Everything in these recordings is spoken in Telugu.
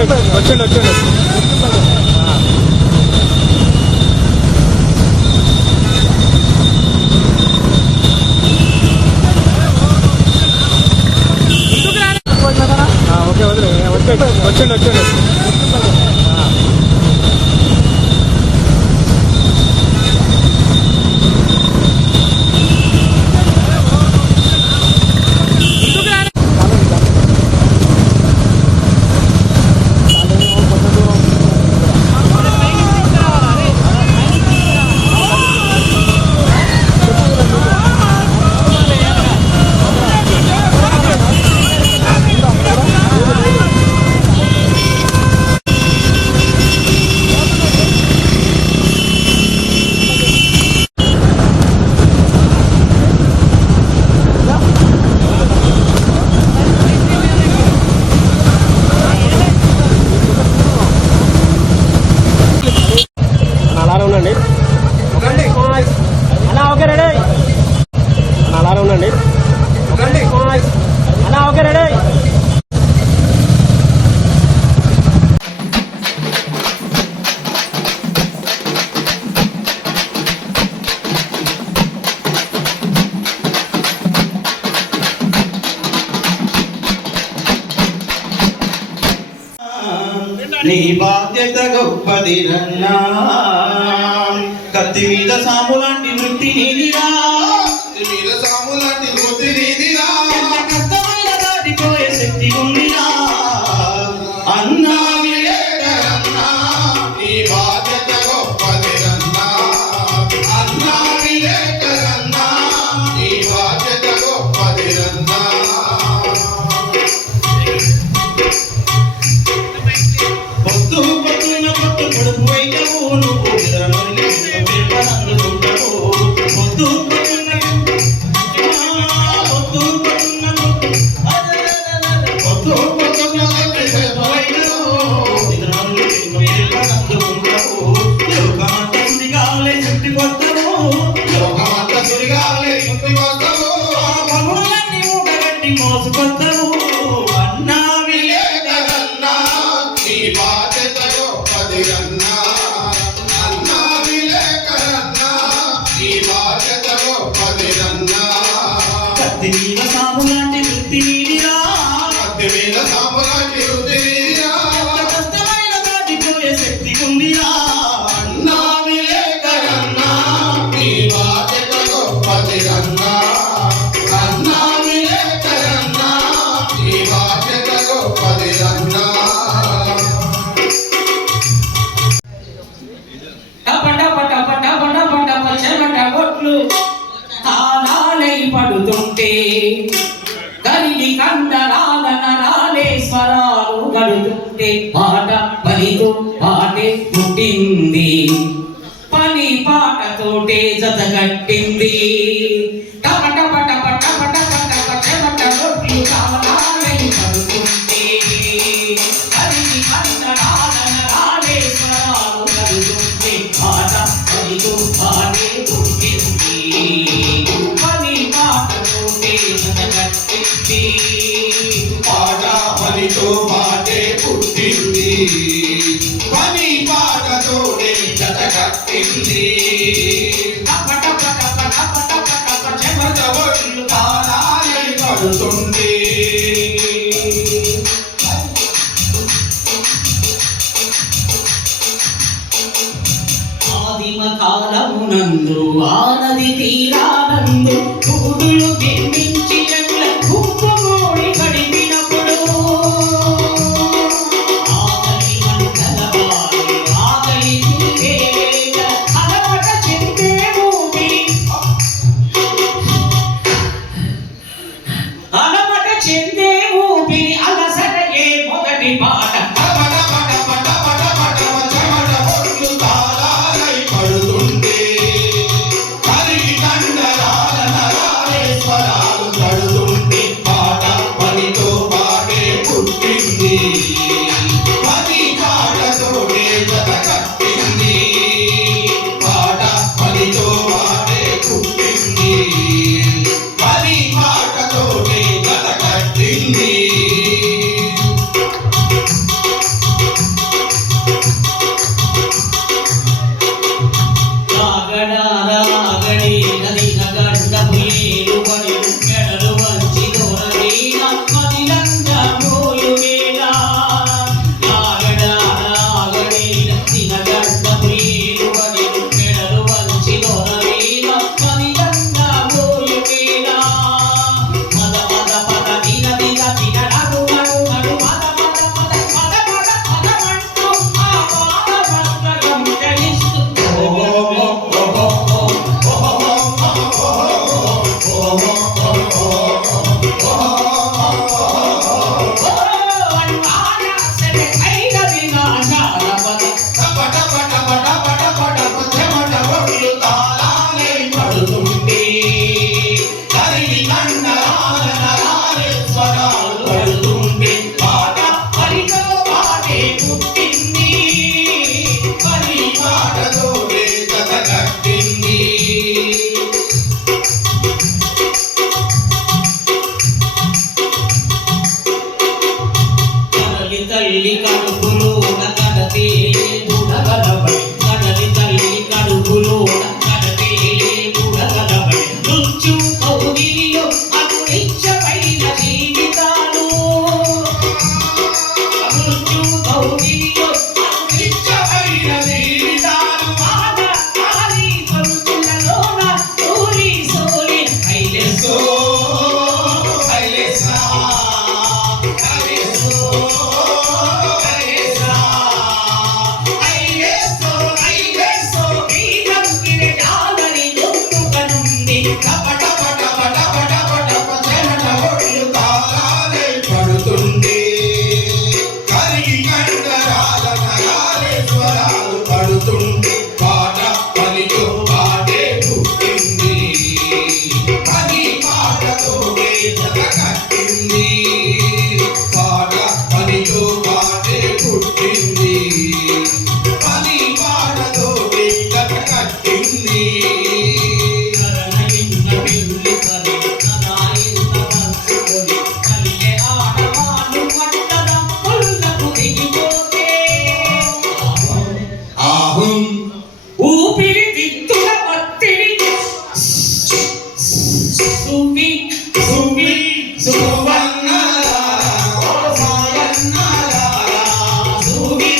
వచ్చిండు ఓకే వదిలే వచ్చిండు నీ బాధ్యత గొప్పది రన్నా, కత్తి మీద సాములాంటి వృత్తి నీదిరా, కష్టమైన దాటిపోయే శక్తి ఉందిరా అన్నా. నీ బాధ్యత గొప్పది రన్నా, అన్నా విలేకరన్నా, నీ బాధ్యత గొప్పది రన్నా. పొద్దు పోయినవు నువ్వు అందుకుంటావు, పొద్దు మోసుకొస్తావు అన్నా విలేకరన్నా, నీ బాధ్యత గొప్పది రన్నా, అన్నా విలేకరన్నా, నీ బాధ్యత గొప్పది రన్నా. కత్తి మీద సాములాంటి వృత్తి నీదిరా, కత్తి మీద సాములాంటి వృత్తి నీదిరా, కష్టమైన దాటిపోయే శక్తి ఉందిరా అన్నా విలేకరన్నా, నీ బాధ్యత గొప్పది రన్నా, అన్నా విలేకరన్నా, నీ బాధ్యత గొప్పది రన్నా. పడుతుంటే కలిగి కండరాల నరాలే స్వరాలు గడుతుంటే పాట పనితో పాటే పుట్టింది, పని పాటతోటే జత కట్టింది. టపట పట పట పట పట పట పట రొట్లు కావాలై పడుతుంటే కలిగి కండరాల నరాలే స్వరాలు గడుతుంటే పాట పనితో పాటే పుట్టింది, పాట పనితో పాటే పుట్టింది, పని పాటతోనే జత కట్టింది. చెమట ఒళ్ళు తాళాలై పడుతుంది. ఆదిమ కాలమునందు ఆనది తీరానందు కూడులు నిర్మించి కుప్పమోడి గడిపినప్పుడు ఆకలి మంటలవారి ఆకలి తీరేవేళ అలమట చెందే భూమి, అలమట చెందే భూమి అలసటయే మొదటి పాట. చెమట ఒళ్ళు తాళాలై పడుతుంది, కలిగి కండరాల నరాలే స్వరా తల్లి కడుపులోన కడతేలే బుడగలబడి కడలి తల్లి కడుపులోన కడతేలే బుడగలబడి మృత్యు కౌగిలిలో అగురించబడిన జీవితాలు మృత్యు కౌగిలిలో అగురించబడిన జీవితాలు ఆది పంతులలోన ఊరి సోలి ఐలెస్సో పడుతుండే కరిగి కండరాల నరాలే స్వరాలు పడుతుండే పాట పనితో పాటే పుట్టింది పని పాటతో జత కట్టింది పాట పనితో పాటే పుట్టింది పని పాటతో జత కట్టింది ఊపిరి తిత్తుల పత్తిడి సువి సువి సువన్నలారా సువన్నలారా సువి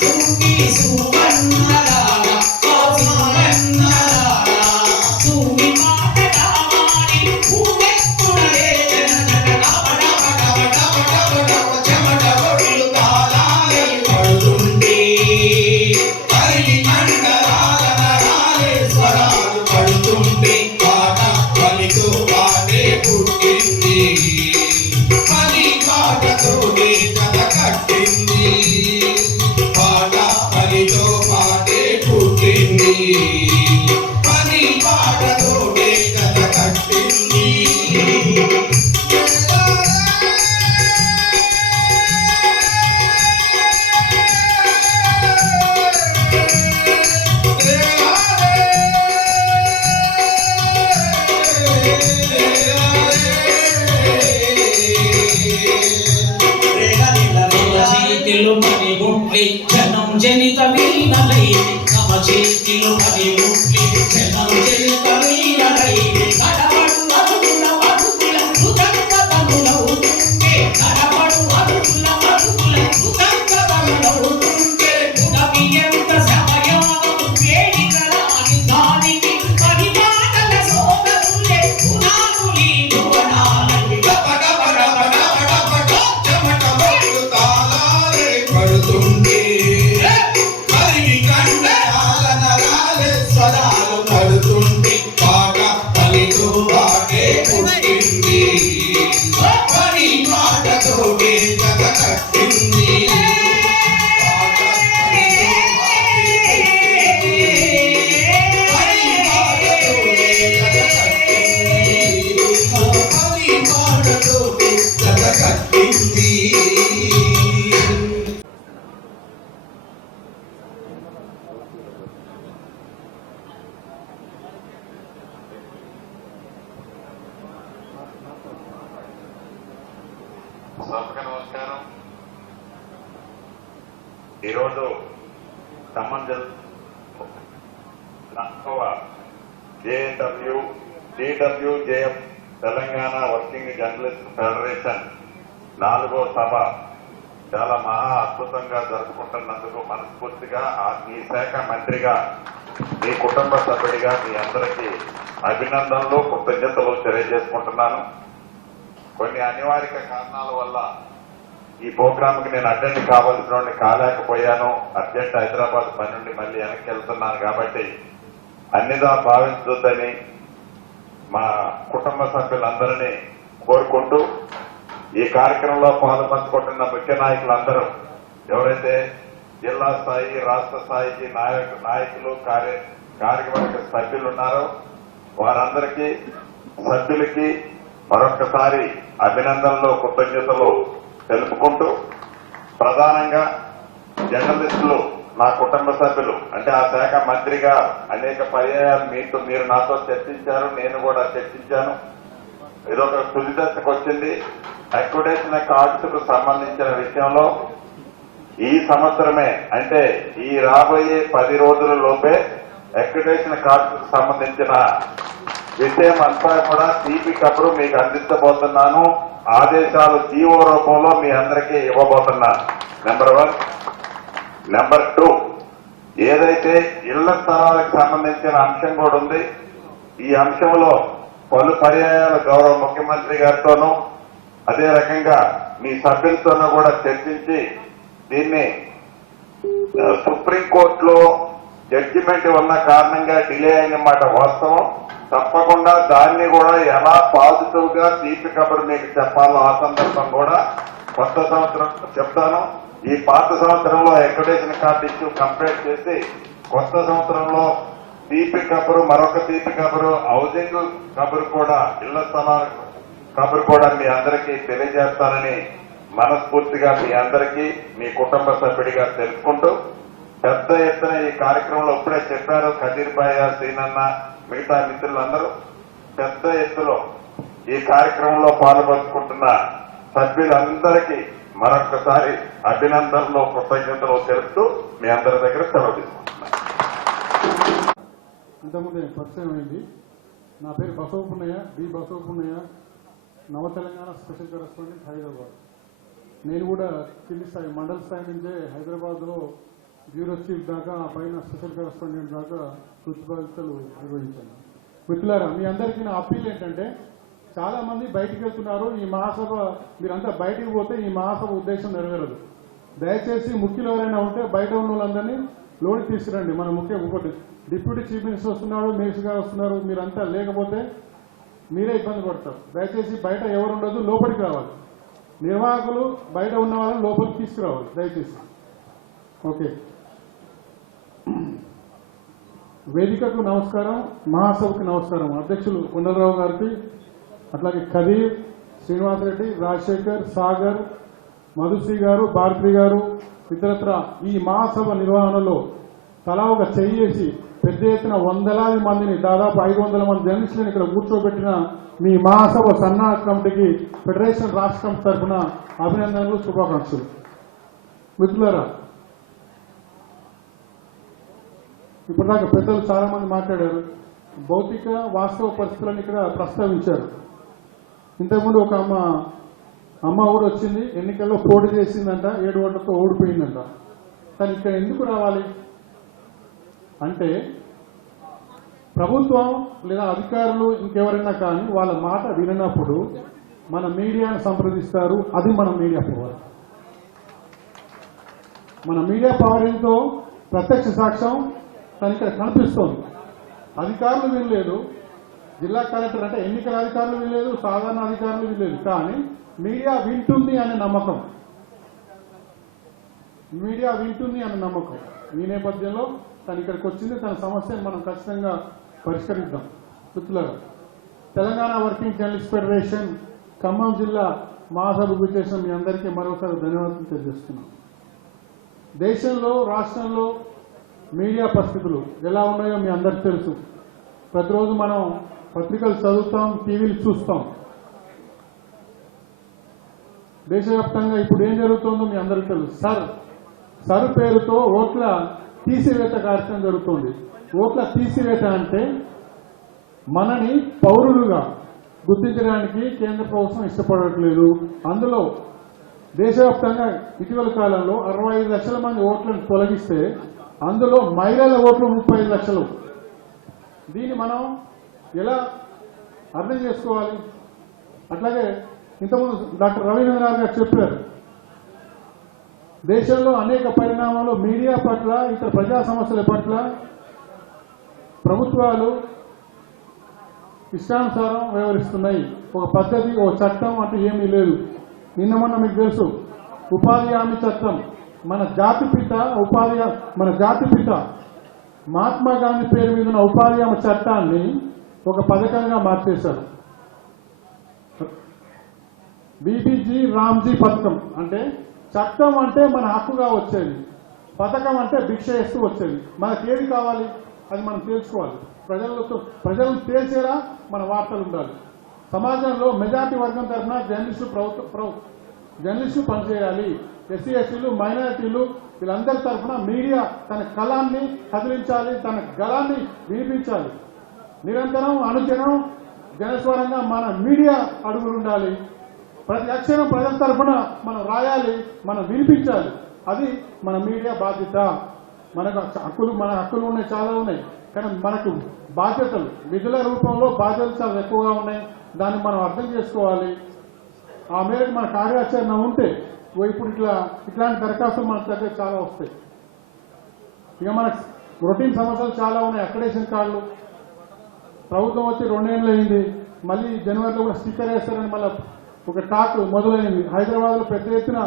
సువి సువన్నలారా సువన్నలారా సువి మాట కావాలి ఊవెక్కుడే చెమట ఒళ్ళు తాళాలే పడుతుండే కరిగి కండరాల నరాలే స్వరాలు పడుతుండే పాట పనితో పాటే పుట్టింది పని పాటతోనే జత కట్టింది పాట పనితో పాటే పుట్టింది పని పాటతోనే జత కట్టింది చేతిలో పని గుండ్లి జనం జనిత వీణలైది తమ చేతిలో పని గుండ్లి జనం జనిత వీణలైది గడబడు అడుగుల అడుగుల మృదంగ తనులవుతుంటే గడబడు అడుగుల అడుగుల మృదంగ తనులవుతుంటే కవి ఎంత సమయానం వేడికరాని దానికి పని మాటల సోదరులే పునాదులి భువనాలకి చెమట ఒళ్ళు తాళాలే పడుతుండే కరిగి కండరాల నరాలే స్వరాలు పడుతుండే పాట పనితో పాటే పుట్టింది పని పాటతోనే జత కట్టింది పాట పనితో పాటే జత కట్టింది సభకు నమస్కారం. ఈరోజు ఖమ్మం జిల్లా జేఎన్డబ్ల్యూ DWJF Telangana working journalist federation 4వ సభ చాలా మహా అద్భుతంగా జరుపుకుంటున్నందుకు మనస్ఫూర్తిగా మీ శాఖ మంత్రిగా మీ కుటుంబ సభ్యుడిగా మీ అందరికీ అభినందనలు కృతజ్ఞతలు తెలియజేసుకుంటున్నాను. కొన్ని అనివార్య కారణాల వల్ల ఈ ప్రోగ్రాంకి నేను అటెండ్ కావాల్సిన కాలేకపోయాను. అర్జెంట్ హైదరాబాద్ పని నుండి మళ్ళీ వెనక్కి వెళ్తున్నాను కాబట్టి అన్నిదా భావించొద్దని మా కుటుంబ సభ్యులందరినీ కోరుకుంటూ ఈ కార్యక్రమంలో పాల్పంచుకుంటున్న ముఖ్య నాయకులందరూ ఎవరైతే జిల్లా స్థాయి రాష్ట్ర స్థాయికి నాయకులు కార్యవర్గ సభ్యులు ఉన్నారో వారందరికీ సభ్యులకి మరొకసారి అభినందనలు కృతజ్ఞతలు తెలుపుకుంటూ ప్రధానంగా జర్నలిస్టులు నా కుటుంబ సభ్యులు అంటే ఆ శాఖ మంత్రిగా అనేక పర్యాయాలు మీరు నాతో చర్చించారు, నేను కూడా చర్చించాను. ఇదొక తుది దశకు వచ్చింది. అక్రిడేషన్ కార్డ్స్ సంబంధించిన విషయంలో ఈ సంవత్సరమే అంటే ఈ రాబోయే 10 రోజుల లోపే అక్రిడేషన్ కార్డ్స్ సంబంధించిన విషయం అంతా కూడా తీపి కబురు మీకు అందించబోతున్నాను. ఆదేశాలు జీవో రూపంలో మీ అందరికీ ఇవ్వబోతున్నాను. నెంబర్ 1. నెంబర్ 2, ఏదైతే ఇళ్ల స్థలాలకు సంబంధించిన అంశం కూడా ఉంది, ఈ అంశంలో పలు పర్యాయాలు గౌరవ ముఖ్యమంత్రి గారితోనూ అదే రకంగా మీ సభ్యులతోనూ కూడా చర్చించి దీన్ని సుప్రీంకోర్టులో జడ్జిమెంట్ ఉన్న కారణంగా డిలే అయిన మాట వాస్తవం. తప్పకుండా దాన్ని కూడా ఎలా పాజిటివ్ గా తీపి కబురు మీకు చెప్పాలో ఆ సందర్భం కూడా కొత్త సంవత్సరం చెప్తాను. ఈ పాత సంవత్సరంలో అక్రిడేషన్ కార్డు ఇష్యూ కంప్లీట్ చేసి కొత్త సంవత్సరంలో తీపి కబురు, మరొక తీపి కబురు, హౌసింగ్ కబురు కూడా, ఇళ్ల స్థలాల కబురు కూడా మీ అందరికీ తెలియజేస్తానని మనస్ఫూర్తిగా మీ అందరికీ మీ కుటుంబ సభ్యుడిగా తెలుసుకుంటూ, పెద్ద ఎత్తున ఈ కార్యక్రమంలో ఇప్పుడే చెప్పారు కదీర్ భాయ్, శ్రీనన్న, మిగతా మిత్రులందరూ పెద్ద ఎత్తులో ఈ కార్యక్రమంలో పాల్పంచుకుంటున్న సభ్యులందరికీ మరొకసారి అభినందనలు, కృతజ్ఞతలు తెలుపుతూ మీ అందరి దగ్గర సెలవు తీసుకుంటున్నాను. ఇంతకుముందే పరిచయం అయింది. నా పేరు బసవపున్నయ్య, బి బసవపున్నయ్య, నవ తెలంగాణ స్పెషల్ కరెస్పాండెంట్, హైదరాబాద్. నేను కూడా కింది స్థాయి మండల స్థాయి నుంచే హైదరాబాద్లో బ్యూరో చీఫ్ దాకా, ఆ పైన స్పెషల్ కరెస్పాండెంట్ దాకా వృత్తి బాధ్యతలు నిర్వహించాను. మిత్రులారా, మీ అందరికీ నా అప్పీల్ ఏంటంటే, చాలా మంది బయటికి వెళ్తున్నారు. ఈ మహాసభ మీరంతా బయటికి పోతే ఈ మహాసభ ఉద్దేశం నెరవేరదు. దయచేసి ముఖ్యులు ఎవరైనా ఉంటే బయట ఉన్న వాళ్ళందరినీ లోనికి తీసుకురండి. మన ముఖ్య ఒకటి డిప్యూటీ చీఫ్ మినిస్టర్ వస్తున్నారు, మినిస్టర్ గారు వస్తున్నారు, మీరంతా లేకపోతే మీరే ఇబ్బంది పడతారు. దయచేసి బయట ఎవరు ఉండదు, లోపలికి రావాలి. నిర్వాహకులు బయట ఉన్న వాళ్ళని లోపలికి తీసుకురావాలి దయచేసి. ఓకే, వేదికకు నమస్కారం, మహాసభకు నమస్కారం. అధ్యక్షులు కొండలరావు గారికి, అట్లాగే కదీర్, శ్రీనివాసరెడ్డి, రాజశేఖర్, సాగర్, మధుశ్రీ గారు, భారతి గారు, ఇతరత్ర ఈ మహాసభ నిర్వహణలో తలా ఒక చెయ్యేసి పెద్ద ఎత్తున వందలాది మందిని, దాదాపు 500 మంది జర్నలిస్టులను ఇక్కడ కూర్చోబెట్టిన మీ మహాసభ సన్నాహక కమిటీకి ఫెడరేషన్ రాష్ట్ర కమిటీ తరఫున అభినందనలు, శుభాకాంక్షలు. మిత్రులారా, ఇప్పటిదాకా పెద్దలు చాలా మంది మాట్లాడారు. భౌతిక వాస్తవ పరిస్థితులను ఇక్కడ ప్రస్తావించారు. ఇంతకుముందు ఒక అమ్మ కూడా వచ్చింది, ఎన్నికల్లో పోటీ చేసిందంట, 7 ఓట్లతో ఓడిపోయిందంట. కానీ ఇక్కడ ఎందుకు రావాలి అంటే, ప్రభుత్వం లేదా అధికారులు ఇంకెవరైనా కానీ వాళ్ళ మాట విననప్పుడు మన మీడియాను సంప్రదిస్తారు. అది మన మీడియా పవర్. మన మీడియా పవర్ ఏంటో ప్రత్యక్ష సాక్ష్యం తను ఇక్కడ కనిపిస్తోంది. అధికారులు వినలేదు, జిల్లా కలెక్టర్ అంటే ఎన్నికల అధికారులు వినలేదు, సాధారణ అధికారులు వినలేదు, కానీ మీడియా వింటుంది అనే నమ్మకం, మీడియా వింటుంది అనే నమ్మకం. ఈ నేపథ్యంలో తను ఇక్కడికి వచ్చింది. తన సమస్యను మనం ఖచ్చితంగా పరిష్కరిద్దాం. మిత్రులారా, Telangana working journalist federation Khammam జిల్లా మహాసభకు చేసిన మీ అందరికీ మరోసారి ధన్యవాదాలు తెలియజేస్తున్నాం. దేశంలో, రాష్ట్రంలో మీడియా పరిస్థితులు ఎలా ఉన్నాయో మీ అందరికీ తెలుసు. ప్రతిరోజు మనం పత్రికలు చదువుతాం, టీవీలు చూస్తాం. దేశవ్యాప్తంగా ఇప్పుడు ఏం జరుగుతుందో మీ అందరికీ తెలుసు. సర్ పేరుతో ఓట్ల తీసివేత కార్యక్రమం జరుగుతోంది. ఓట్ల తీసివేత అంటే మనని పౌరులుగా గుర్తించడానికి కేంద్ర ప్రభుత్వం ఇష్టపడట్లేదు. అందులో దేశవ్యాప్తంగా ఇటీవల కాలంలో 65 లక్షల మంది ఓట్లను తొలగిస్తే అందులో మహిళల ఓట్లు 35 లక్షలు. దీన్ని మనం ఎలా అర్థం చేసుకోవాలి? అట్లాగే ఇంతకుముందు డాక్టర్ రవీంద్రనాథ్ గారు చెప్పారు, దేశంలో అనేక పరిణామాలు మీడియా పట్ల, ఇతర ప్రజా సమస్యల పట్ల ప్రభుత్వాలు ఇష్టానుసారం వ్యవహరిస్తున్నాయి. ఒక పద్ధతి, ఒక చట్టం అంటూ ఏమీ లేదు. నిన్న మొన్న మీకు తెలుసు, ఉపాధి హామీ చట్టం, మన జాతిపిత మహాత్మా గాంధీ పేరు మీద ఉన్న ఉపాధి హామీ చట్టాన్ని ఒక పథకంగా మార్చేశారు. బీబీజీ రామ్జీ పథకం అంటే చట్టం అంటే మన హక్కుగా వచ్చేది, పథకం అంటే భిక్ష వేస్తూ వచ్చేది. మనకి ఏది కావాలి అది మనం తెలుసుకోవాలి. ప్రజలను తేల్చేలా మన వార్తలు ఉండాలి. సమాజంలో మెజార్టీ వర్గం తరఫున జర్నలిస్టులు పనిచేయాలి. ఎస్సీ ఎస్టీలు మైనారిటీలు వీళ్ళందరి తరఫున మీడియా తన కళాన్ని కదిలించాలి, తన గళాన్ని వినిపించాలి. నిరంతరం అనుక్షణం జనస్వరంగా మన మీడియా అడుగులు ఉండాలి. ప్రతి అక్షరం ప్రజల తరఫున మనం రాయాలి, మనం వినిపించాలి. అది మన మీడియా బాధ్యత. మన హక్కులు ఉన్నాయి, చాలా ఉన్నాయి. కానీ మనకు బాధ్యతలు విధుల రూపంలో బాధ్యతలు చాలా ఎక్కువగా ఉన్నాయి. దాన్ని మనం అర్థం చేసుకోవాలి. ఆ మేరకు మన కార్యాచరణ ఉంటే ఇప్పుడు ఇట్లాంటి దరఖాస్తులు మన దగ్గర చాలా వస్తాయి. ఇక మనకు రొటీన్ సమస్యలు చాలా ఉన్నాయి. అక్రెడిటేషన్ కార్డులు ప్రభుత్వం వచ్చి 2 ఏళ్ళు అయింది. మళ్ళీ జనవరిలో కూడా స్టిక్కర్ వేస్తారని మళ్ళీ ఒక టాక్ మొదలైంది. హైదరాబాద్లో పెద్ద ఎత్తున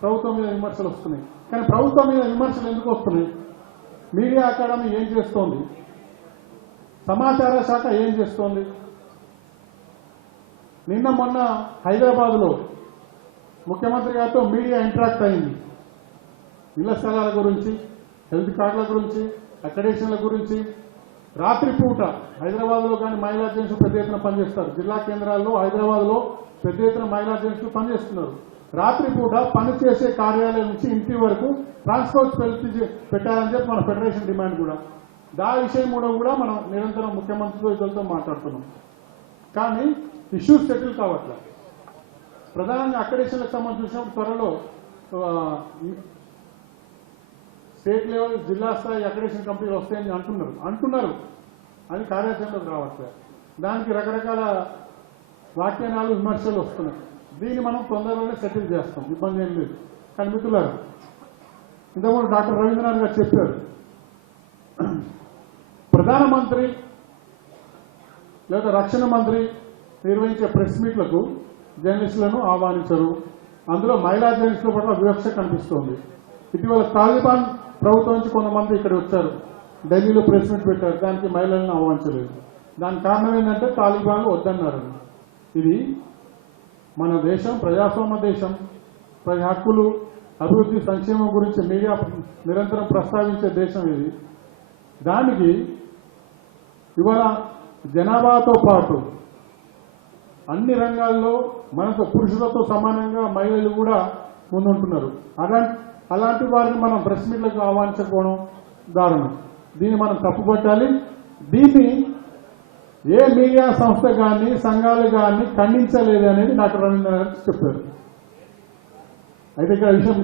ప్రభుత్వం మీద విమర్శలు వస్తున్నాయి. కానీ ప్రభుత్వం మీద విమర్శలు ఎందుకు వస్తున్నాయి? మీడియా అకాడమీ ఏం చేస్తోంది? సమాచార శాఖ ఏం చేస్తోంది? నిన్న మొన్న హైదరాబాద్లో ముఖ్యమంత్రి గారితో మీడియా ఇంటరాక్ట్ అయింది. ఇళ్ల స్థలాల గురించి, హెల్త్ కార్డుల గురించి, అక్రెడిటేషన్ల గురించి. రాత్రిపూట హైదరాబాద్లో కానీ మహిళా జెంట్స్ పెద్ద ఎత్తున పనిచేస్తారు. జిల్లా కేంద్రాల్లో హైదరాబాద్లో పెద్ద ఎత్తున మహిళా జెంట్స్ పనిచేస్తున్నారు. రాత్రిపూట పనిచేసే కార్యాలయం నుంచి ఇంటి వరకు ట్రాన్స్పోర్ట్ పెట్టాలని చెప్పి మన ఫెడరేషన్ డిమాండ్ కూడా. దాని విషయం కూడా మనం నిరంతరం ముఖ్యమంత్రితో ఇతరులతో మాట్లాడుతున్నాం. కానీ ఇష్యూస్ సెటిల్ కావట్లే. ప్రధానంగా అక్రెడిటేషన్లకు సంబంధించినప్పుడు త్వరలో స్టేట్ లెవెల్ జిల్లా స్థాయి అక్రెడిటేషన్ కంపెనీలు వస్తాయని అంటున్నారు. అది కార్యాచరణలోకి రావట్లేదు. దానికి రకరకాల వ్యాఖ్యానాలు, విమర్శలు వస్తున్నాయి. దీన్ని మనం తొందరలోనే సెటిల్ చేస్తాం, ఇబ్బంది ఏం లేదు. కానీ మిత్రులారా, ఇంతకుముందు డాక్టర్ రవీంద్రనాథ్ గారు చెప్పారు, ప్రధానమంత్రి లేదా రక్షణ మంత్రి నిర్వహించే ప్రెస్ మీట్లకు జర్నలిస్టులను ఆహ్వానించరు. అందులో మహిళా జర్నలిస్టుల పట్ల వివక్ష కనిపిస్తోంది. ఇటీవల తాలిబాన్ ప్రభుత్వం నుంచి కొంతమంది ఇక్కడ వచ్చారు, ఢిల్లీలో ప్రెస్ మీట్ పెట్టారు. దానికి మహిళలను ఆహ్వానించలేదు. దానికి కారణం ఏంటంటే తాలిబాన్లు వద్దన్నారు. ఇది మన దేశం ప్రజాస్వామ్య దేశం. ప్రజా హక్కులు, అభివృద్ధి, సంక్షేమం గురించి మీడియా నిరంతరం ప్రస్తావించే దేశం ఇది. దానికి ఇవాళ జనాభాతో పాటు అన్ని రంగాల్లో మనకు పురుషులతో సమానంగా మహిళలు కూడా ముందుంటున్నారు. అలాంటి వారిని మనం ప్రెస్ మీట్లకు ఆహ్వానించకపోవడం దారుణం. దీన్ని మనం తప్పుపట్టాలి. దీన్ని ఏ మీడియా సంస్థ కానీ సంఘాలు కానీ ఖండించలేదు అనేది డాక్టర్ రవీంద్ర గారు చెప్పారు. అయితే ఇక్కడ విషయం,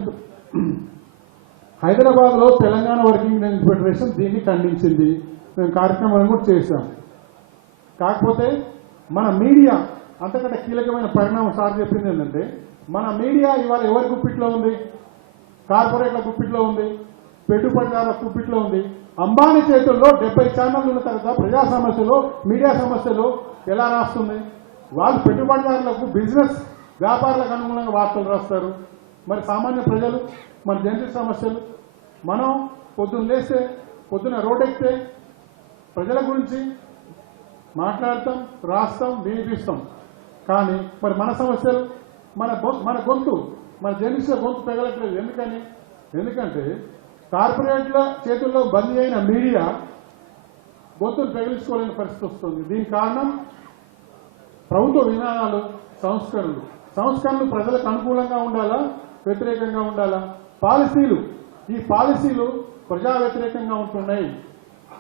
హైదరాబాద్లో తెలంగాణ వర్కింగ్ జర్నలిస్ట్ ఫెడరేషన్ దీన్ని ఖండించింది. మేము కార్యక్రమాలను కూడా చేశాం. కాకపోతే మన మీడియా అంతకంటే కీలకమైన పరిణామం సార్ చెప్పింది ఏంటంటే, మన మీడియా ఇవాళ ఎవరి గుప్పిట్లో ఉంది? కార్పొరేట్ల గుప్పిట్లో ఉంది, పెట్టుబడిదారుల గుప్పిట్లో ఉంది. అంబానీ చేతుల్లో 70 ఛానళ్లు ఉన్న తర్వాత ప్రజా సమస్యలు, మీడియా సమస్యలు ఎలా రాస్తుంది? వాళ్ళు పెట్టుబడిదారులకు, బిజినెస్ వ్యాపారులకు అనుగుణంగా వార్తలు రాస్తారు. మరి సామాన్య ప్రజలు, మన జర్నలిస్ట్ సమస్యలు, మనం పొద్దున్న లేస్తే, పొద్దున్న రోడ్డెక్కితే ప్రజల గురించి మాట్లాడతాం, రాస్తాం, వినిపిస్తాం. కానీ మరి మన సమస్యలు, మన గొంతు, మన జర్నలిస్టుల గొంతు పెగలట్లేదు. ఎందుకంటే కార్పొరేట్ల చేతుల్లో బందీ అయిన మీడియా గొంతులు పెగిలించుకోలేని పరిస్థితి వస్తుంది. దీనికి కారణం ప్రభుత్వ విధానాలు, సంస్కరణలు ప్రజలకు అనుకూలంగా ఉండాలా, వ్యతిరేకంగా ఉండాలా? ఈ పాలసీలు ప్రజా వ్యతిరేకంగా ఉంటున్నాయి.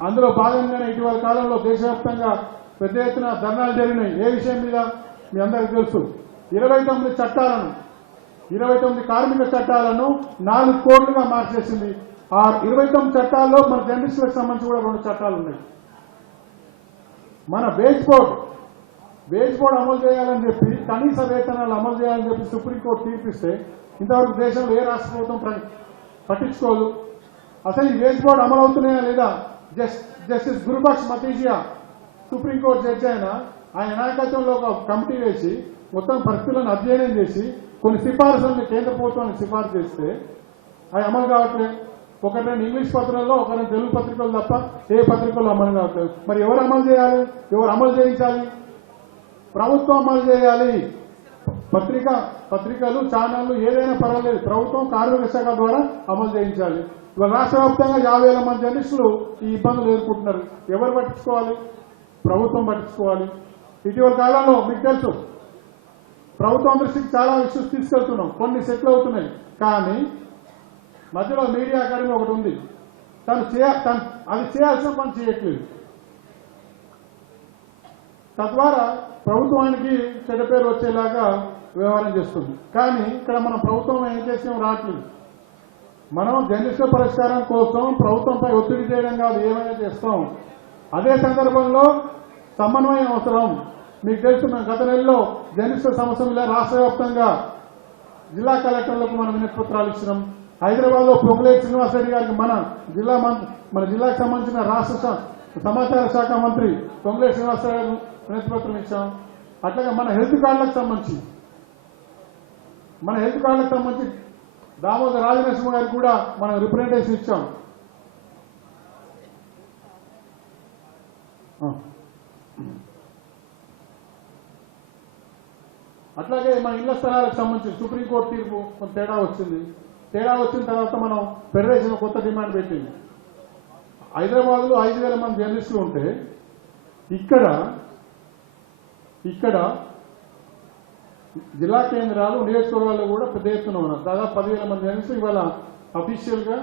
అందులో భాగంగానే ఇటీవల కాలంలో దేశవ్యాప్తంగా పెద్ద ఎత్తున ధర్నాలు జరిగినాయి. ఏ విషయం మీద మీ అందరికీ తెలుసు. 29 కార్మిక చట్టాలను 4 కోడ్లుగా మార్చేసింది. ఆ 29 చట్టాల్లో మన జర్నలిస్టులకు సంబంధించి కూడా 2 చట్టాలు ఉన్నాయి. మన వేజ్ బోర్డు అమలు చేయాలని చెప్పి, కనీస వేతనాలు అమలు చేయాలని చెప్పి సుప్రీంకోర్టు తీర్పిస్తే ఇంతవరకు దేశంలో ఏ రాష్ట్ర ప్రభుత్వం పట్టించుకోదు. అసలు ఈ వేజ్ బోర్డు అమలు అవుతున్నాయా లేదా? జస్టిస్ గురుబక్ష్ మతీజియా సుప్రీంకోర్టు జడ్జి ఆయన నాయకత్వంలో ఒక కమిటీ వేసి మొత్తం పరిస్థితులను అధ్యయనం చేసి కొన్ని సిఫారసులను కేంద్ర ప్రభుత్వానికి సిఫారసు చేస్తే అవి అమలు కావట్లేదు. ఒకటి ఇంగ్లీష్ పత్రికల్లో, ఒకరి తెలుగు పత్రికలు తప్ప ఏ పత్రికల్లో అమలు కావట్లేదు. మరి ఎవరు అమలు చేయాలి? ఎవరు అమలు చేయించాలి? ప్రభుత్వం అమలు చేయాలి. పత్రికలు, ఛానళ్లు ఏదైనా పర్వాలేదు, ప్రభుత్వం కార్మిక శాఖ ద్వారా అమలు చేయించాలి. ఇవాళ రాష్ట్ర వ్యాప్తంగా 50,000 మంది జర్నలిస్టులు ఈ ఇబ్బందులు ఎదుర్కొంటున్నారు. ఎవరు పట్టించుకోవాలి? ప్రభుత్వం పట్టించుకోవాలి. ఇటీవల కాలంలో మీకు తెలుసు ప్రభుత్వం దృష్టికి చాలా ఇష్యూస్ తీసుకెళ్తున్నాం, కొన్ని సెటిల్ అవుతున్నాయి. కానీ మధ్యలో మీడియా అకాడమీ ఒకటి ఉంది, తను అది చేయాల్సిన పని చేయట్లేదు. తద్వారా ప్రభుత్వానికి చెడ్డ పేరు వచ్చేలాగా వ్యవహారం చేస్తుంది. కానీ ఇక్కడ మనం ప్రభుత్వం ఏం చేసాం రావట్లేదు. మనం జర్నలిస్టుల పరిష్కారం కోసం ప్రభుత్వంపై ఒత్తిడి చేయడం కాదు, ఏమైనా చేస్తాం. అదే సందర్భంలో సమన్వయం అవసరం. మీకు తెలుసు మేము గత నెలలో జర్నలిస్టుల సమస్య మీద రాష్ట్ర వ్యాప్తంగా జిల్లా కలెక్టర్లకు మనం వినతిపత్రాలు ఇచ్చినాం. హైదరాబాద్ లో పొంగులేటి శ్రీనివాసరెడ్డి గారికి మన జిల్లాకు సంబంధించిన రాష్ట్ర సమాచార శాఖ మంత్రి పొంగులేటి శ్రీనివాసరెడ్డి గారికి వినతిపత్రం ఇచ్చాం. అట్లాగే మన హెల్త్ కార్డులకు సంబంధించి దామోదర్ రాజనరసింహ గారికి కూడా మనం రిప్రజెంటేషన్ ఇచ్చాం. అట్లాగే మన ఇళ్ల స్థలాలకు సంబంధించి సుప్రీంకోర్టు తీర్పు కొంత తేడా వచ్చింది. వచ్చిన తర్వాత మనం ఫెడరేషన్ కొత్త డిమాండ్ పెట్టింది. హైదరాబాద్లో 5,000 మంది జర్నలిస్టులు ఉంటే ఇక్కడ జిల్లా కేంద్రాలు నియోజకవర్గాల్లో కూడా పెద్ద ఎత్తున ఉన్నారు. దాదాపు 10,000 మంది జర్నలిస్టులు ఇవాళ అఫీషియల్గా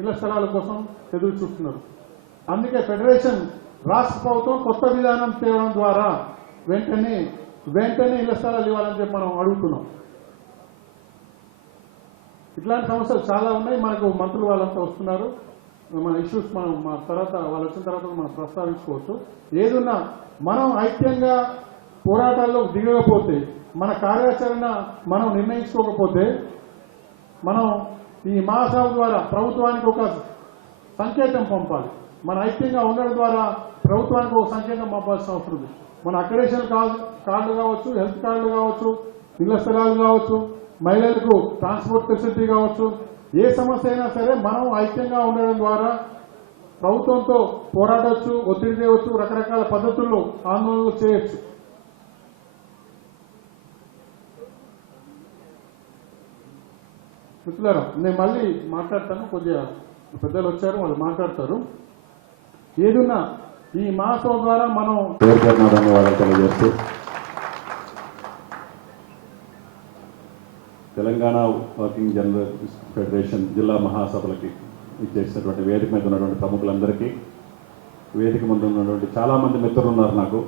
ఇళ్ల స్థలాల కోసం ఎదురు చూస్తున్నారు. అందుకే ఫెడరేషన్ రాష్ట్ర ప్రభుత్వం కొత్త విధానం తేవడం ద్వారా వెంటనే ఇళ్ల స్థలాలు ఇవ్వాలని చెప్పి మనం అడుగుతున్నాం. ఇట్లాంటి సమస్యలు చాలా ఉన్నాయి. మనకు మంత్రులు వాళ్ళంతా వస్తున్నారు. మన ఇష్యూస్ మనం వాళ్ళు వచ్చిన తర్వాత మనం ప్రస్తావించుకోవచ్చు. ఏదున్నా మనం ఐక్యంగా పోరాటాల్లో దిగకపోతే, మన కార్యాచరణ మనం నిర్ణయించుకోకపోతే, మనం ఈ మహాసభ ద్వారా ప్రభుత్వానికి ఒక సంకేతం పంపాలి. మన ఐక్యంగా ఉండడం ద్వారా ప్రభుత్వానికి ఒక సంకేతం పంపాల్సిన అవసరం ఉంది. మన అక్రెడిటేషన్ కార్డులు కావచ్చు, హెల్త్ కార్డులు కావచ్చు, ఇళ్ల స్థలాలు కావచ్చు, మహిళలకు ట్రాన్స్పోర్ట్ ఫెసిలిటీ కావచ్చు, ఏ సమస్య అయినా సరే మనం ఐక్యంగా ఉండడం ద్వారా ప్రభుత్వంతో పోరాడవచ్చు, ఒత్తిడి చేయవచ్చు, రకరకాల పద్ధతుల్లో ఆందోళనలు చేయొచ్చు. మిత్రులారా, నేను మళ్ళీ మాట్లాడతాను. కొద్దిగా పెద్దలు వచ్చారు, వాళ్ళు మాట్లాడతారు. ఏదున్నా ఈ మహాసభ ద్వారా మనం ధన్యవాదాలు తెలియజేస్తూ తెలంగాణ వర్కింగ్ జర్నలిస్ట్ ఫెడరేషన్ జిల్లా మహాసభలకి ఇచ్చేసినటువంటి వేదిక మీద ఉన్నటువంటి ప్రముఖులందరికీ, వేదిక ముందు ఉన్నటువంటి చాలామంది మిత్రులు ఉన్నారు. నాకు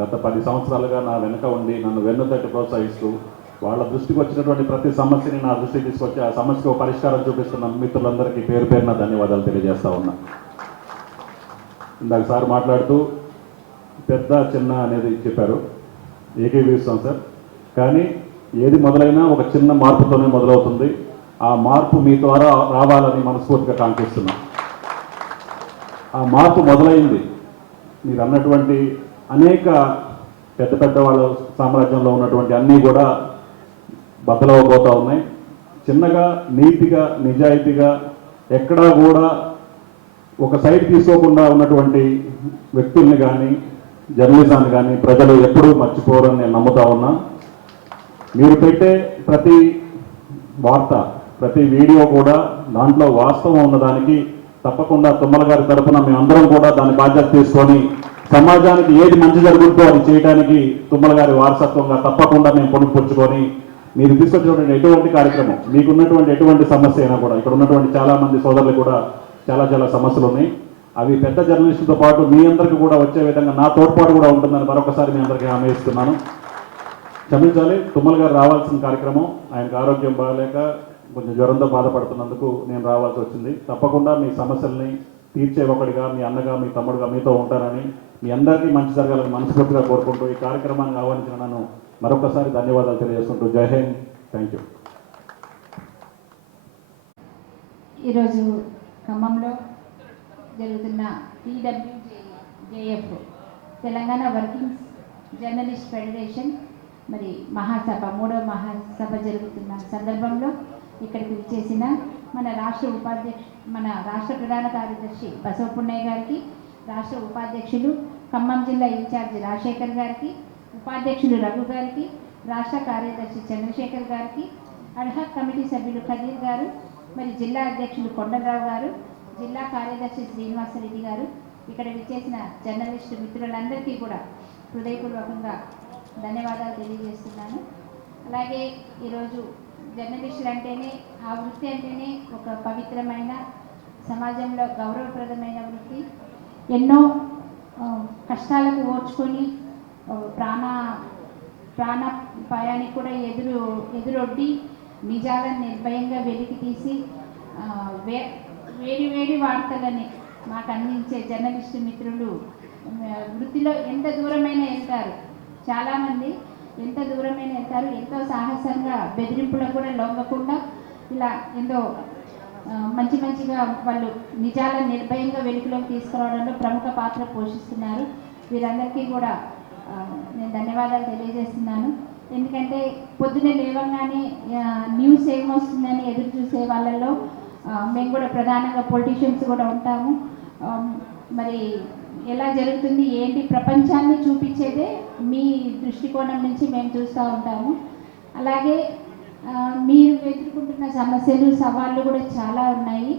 గత 10 సంవత్సరాలుగా నా వెనక ఉండి నన్ను వెన్నుతట్టి ప్రోత్సహిస్తూ వాళ్ళ దృష్టికి వచ్చినటువంటి ప్రతి సమస్యని నా దృష్టికి తీసుకొచ్చి ఆ సమస్యకు పరిష్కారం చూపిస్తున్న మిత్రులందరికీ పేరు పేరున ధన్యవాదాలు తెలియజేస్తా ఉన్నా. ఇందాక సార్ మాట్లాడుతూ పెద్ద చిన్న అనేది చెప్పారు, ఏకీభవిస్తాం సార్. కానీ ఏది మొదలైనా ఒక చిన్న మార్పుతోనే మొదలవుతుంది. ఆ మార్పు మీ ద్వారా రావాలని మనస్ఫూర్తిగా కాంక్షిస్తున్నాం. ఆ మార్పు మొదలైంది. మీరు అన్నటువంటి అనేక పెద్ద వాళ్ళ సామ్రాజ్యంలో ఉన్నటువంటి అన్నీ కూడా బద్దలవబోతూ ఉన్నాయి. చిన్నగా నీతిగా నిజాయితీగా ఎక్కడా కూడా ఒక సైడ్ తీసుకోకుండా ఉన్నటువంటి వ్యక్తుల్ని కానీ జర్నలిజాన్ని కానీ ప్రజలు ఎప్పుడూ మర్చిపోరని నేను నమ్ముతా ఉన్నా. మీరు పెట్టే ప్రతి వార్త, ప్రతి వీడియో కూడా దాంట్లో వాస్తవం ఉన్నదానికి తప్పకుండా తుమ్మల గారి తరఫున మేమందరం కూడా దాని బాధ్యత తీసుకొని సమాజానికి ఏది మంచి జరుగుతుందో అది చేయడానికి తుమ్మల గారి వారసత్వంగా తప్పకుండా మేము పొందుపరుచుకొని మీరు తీసుకొచ్చినటువంటి ఎటువంటి కార్యక్రమం, మీకున్నటువంటి ఎటువంటి సమస్య అయినా కూడా, ఇక్కడ ఉన్నటువంటి చాలామంది సోదరులు కూడా చాలా సమస్యలు ఉన్నాయి. అవి పెద్ద జర్నలిస్టులతో పాటు మీ అందరికీ కూడా వచ్చే విధంగా నా తోడ్పాటు కూడా ఉంటుందని మరొకసారి మీ అందరికీ హామీ ఇస్తున్నాను. క్షమించాలి, తుమ్మల గారు రావాల్సిన కార్యక్రమం, ఆయనకు ఆరోగ్యం బాగాలేక కొంచెం జ్వరంతో బాధపడుతున్నందుకు నేను రావాల్సి వచ్చింది. తప్పకుండా మీ సమస్యల్ని తీర్చే ఒకటిగా, మీ అన్నగా, మీ తమ్ముడుగా మీతో ఉంటానని, మీ అందరికీ మంచి జరగాలని మనస్ఫూర్తిగా కోరుకుంటూ ఈ కార్యక్రమాన్ని ఆహ్వానించిన నన్ను మరొకసారి ధన్యవాదాలు తెలియజేసుకుంటూ జై హింద్, థ్యాంక్ యూ. ఈరోజు ఖమ్మంలో జరుగుతున్న TWJF Telangana working journalist federation మరి మహాసభ 3వ మహాసభ జరుగుతున్న సందర్భంలో ఇక్కడికి విచ్చేసిన మన రాష్ట్ర ప్రధాన కార్యదర్శి బసవపున్నయ్య గారికి, రాష్ట్ర ఉపాధ్యక్షులు ఖమ్మం జిల్లా ఇన్ఛార్జి రాజశేఖర్ గారికి, ఉపాధ్యక్షులు రఘు గారికి, రాష్ట్ర కార్యదర్శి చంద్రశేఖర్ గారికి, అడ్హాక్ కమిటీ సభ్యులు ఖదీర్ గారు, మరి జిల్లా అధ్యక్షులు కొండలరావు గారు, జిల్లా కార్యదర్శి శ్రీనివాసరెడ్డి గారు, ఇక్కడ విచ్చేసిన జర్నలిస్టు మిత్రులందరికీ కూడా హృదయపూర్వకంగా ధన్యవాదాలు తెలియజేస్తున్నాను. అలాగే ఈరోజు జర్నలిస్టులు అంటేనే, ఆ వృత్తి అంటేనే ఒక పవిత్రమైన, సమాజంలో గౌరవప్రదమైన వృత్తి. ఎన్నో కష్టాలకు ఓర్చుకొని ప్రాణాపాయానికి కూడా ఎదురొడ్డి నిజాలను నిర్భయంగా వెలికి తీసి వేడి వార్తలని మాకు అందించే జర్నలిస్టు మిత్రులు వృత్తిలో ఎంత దూరమైనా వెళ్తారు. చాలామంది ఎంత దూరమైనా వెళ్తారు. ఎంతో సాహసంగా బెదిరింపులకు కూడా లొంగకుండా ఇలా ఎంతో మంచిగా వాళ్ళు నిజాలను నిర్భయంగా వెలుగులోకి తీసుకురావడంలో ప్రముఖ పాత్ర పోషిస్తున్నారు. వీరందరికీ కూడా నేను ధన్యవాదాలు తెలియజేస్తున్నాను. ఎందుకంటే పొద్దున్నే లేవగానే న్యూస్ ఏమొస్తుందని ఎదురు చూసే వాళ్ళల్లో మేము కూడా ప్రధానంగా పొలిటీషియన్స్ కూడా ఉంటాము. మరి ఎలా జరుగుతుంది ఏంటి ప్రపంచాన్ని చూపించేదే మీ దృష్టికోణం నుంచి మేము చూస్తూ ఉంటాము. అలాగే మీరు ఎదుర్కొంటున్న సమస్యలు, సవాళ్ళు కూడా చాలా ఉన్నాయి.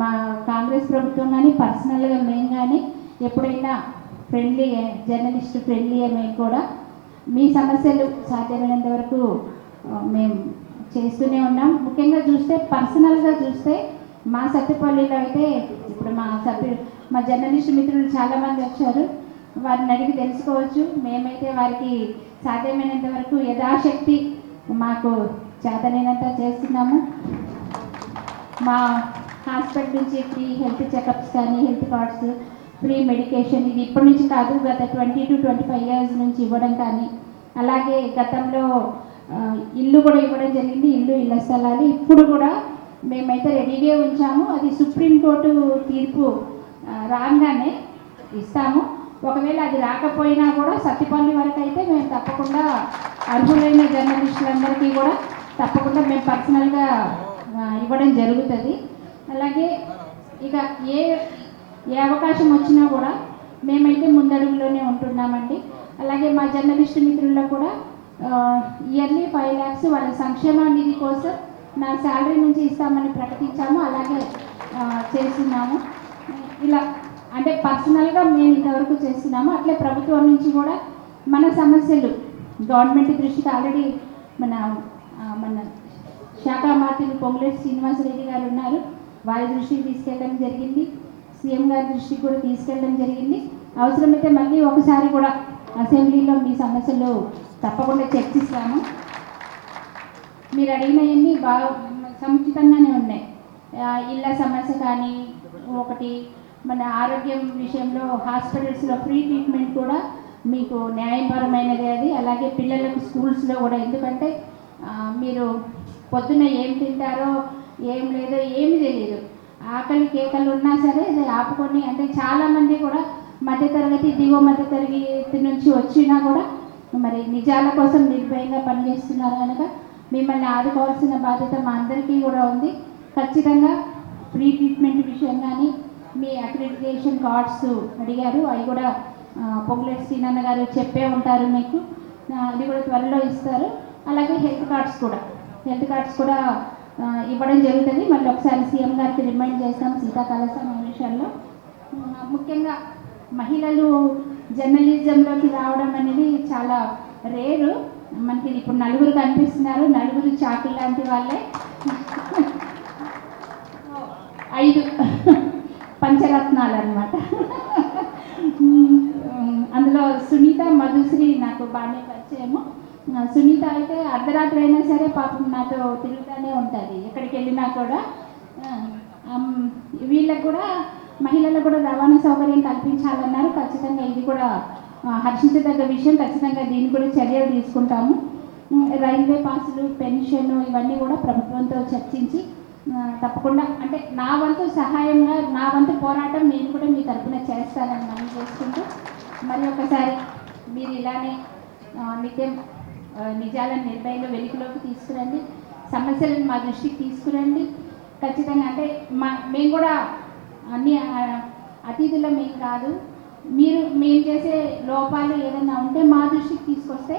మా కాంగ్రెస్ ప్రభుత్వం కానీ, పర్సనల్గా మేము కానీ ఎప్పుడైనా జర్నలిస్ట్ ఫ్రెండ్లీగా మేము కూడా మీ సమస్యలు సాధ్యమైనంత వరకు మేము చేస్తూనే ఉన్నాం. ముఖ్యంగా చూస్తే పర్సనల్గా చూస్తే మా సత్తుపల్లిలో అయితే ఇప్పుడు మా జర్నలిస్ట్ మిత్రులు చాలామంది వచ్చారు. వారిని అడిగి తెలుసుకోవచ్చు. మేమైతే వారికి సాధ్యమైనంత వరకు యథాశక్తి మాకు చేతనైనంత చేస్తున్నాము. మా హాస్పిటల్ నుంచి ఫ్రీ హెల్త్ చెకప్స్ కానీ, హెల్త్ కార్డ్స్, ఫ్రీ మెడికేషన్ ఇది ఇప్పటి నుంచి కాదు, గత 20 to 25 years నుంచి ఇవ్వడం కానీ, అలాగే గతంలో ఇల్లు కూడా ఇవ్వడం జరిగింది. ఇళ్ల స్థలాలు ఇప్పుడు కూడా మేమైతే రెడీగా ఉంచాము. అది సుప్రీంకోర్టు తీర్పు రాగానే ఇస్తాము. ఒకవేళ అది రాకపోయినా కూడా సత్తిపల్లి వరకు అయితే మేము తప్పకుండా అర్హులైన జర్నలిస్టులందరికీ కూడా తప్పకుండా మేము పర్సనల్గా ఇవ్వడం జరుగుతుంది. అలాగే ఇక ఏ అవకాశం వచ్చినా కూడా మేమైతే ముందడుగులోనే ఉంటున్నామండి. అలాగే మా జర్నలిస్టు మిత్రుల్లో కూడా ఇయర్లీ 5 lakhs వాళ్ళ సంక్షేమ నిధి కోసం నా శాలరీ నుంచి ఇస్తామని ప్రకటించాము. అలాగే చేస్తున్నాము. ఇలా అంటే పర్సనల్గా మేము ఇంతవరకు చేస్తున్నాము. అట్లే ప్రభుత్వం నుంచి కూడా మన సమస్యలు గవర్నమెంట్ దృష్టికి ఆల్రెడీ మన శాఖ మంత్రులు పొంగులేటి శ్రీనివాసరెడ్డి గారు ఉన్నారు. వారి దృష్టికి తీసుకెళ్ళడం జరిగింది. సీఎం గారి దృష్టికి కూడా తీసుకెళ్ళడం జరిగింది. అవసరమైతే మళ్ళీ ఒకసారి కూడా అసెంబ్లీలో మీ సమస్యలు తప్పకుండా చర్చిస్తాము. మీరు అడిగినవన్నీ బాగా సముచితంగానే ఉన్నాయి. ఇళ్ళ సమస్య కానీ, ఒకటి మన ఆరోగ్యం విషయంలో హాస్పిటల్స్లో ఫ్రీ ట్రీట్మెంట్ కూడా మీకు న్యాయపరమైనది అది. అలాగే పిల్లలకు స్కూల్స్లో కూడా, ఎందుకంటే మీరు పొద్దున్న ఏం తింటారో ఏం లేదో ఏమి తెలియదు. ఆకలి కేకలు ఉన్నా సరే అది ఆపుకొని, అంటే చాలామంది కూడా మధ్యతరగతి, దిగువ మధ్యతరగతి నుంచి వచ్చినా కూడా మరి నిజాల కోసం నిర్భయంగా పనిచేస్తున్నారు కనుక మిమ్మల్ని ఆదుకోవాల్సిన బాధ్యత మా అందరికీ కూడా ఉంది. ఖచ్చితంగా ఫ్రీ ట్రీట్మెంట్ విషయం కానీ, మీ అక్రిడిటేషన్ కార్డ్స్ అడిగారు, అవి కూడా పొంగులేటి శ్రీనన్న గారు చెప్పే ఉంటారు మీకు. అది కూడా త్వరలో ఇస్తారు. అలాగే హెల్త్ కార్డ్స్ కూడా ఇవ్వడం జరుగుతుంది. మళ్ళీ ఒకసారి సీఎం గారికి రిమైండ్ చేస్తాం శీతాకాల సమావేశాల్లో. ముఖ్యంగా మహిళలు జర్నలిజంలోకి రావడం అనేది చాలా రేరు. మనకి ఇప్పుడు 4 కనిపిస్తున్నారు. 4 చాకులు లాంటి వాళ్ళే. 5 పంచరత్నాలు అన్నమాట. అందులో సునీత, మధుశ్రీ నాకు బాగానే పరిచయము. సునీత అయితే అర్ధరాత్రి అయినా సరే పాపం నాతో తిరుగుతూనే ఉంటుంది ఎక్కడికి వెళ్ళినా కూడా. వీళ్ళకు కూడా, మహిళలకు కూడా రవాణా సౌకర్యం కల్పించాలన్నారు. ఖచ్చితంగా ఇది కూడా హర్షించదగ్గ విషయం. ఖచ్చితంగా దీన్ని కూడా చర్యలు తీసుకుంటాము. రైల్వే పాసులు, పెన్షన్ ఇవన్నీ కూడా ప్రభుత్వంతో చర్చించి తప్పకుండా, అంటే నా వంతు సహాయంగా, నా వంతు పోరాటం నేను కూడా మీ తరఫున చేస్తానని మనం చేసుకుంటూ, మరి ఒకసారి మీరు ఇలానే నిత్యం నిజాలను నిర్భయంగా వెలుగులోకి తీసుకురండి, సమస్యలను మా దృష్టికి తీసుకురండి. ఖచ్చితంగా అంటే మేము కూడా అన్ని అతిథుల మేము కాదు. మేము చేసే లోపాలు ఏదైనా ఉంటే మా దృష్టికి తీసుకొస్తే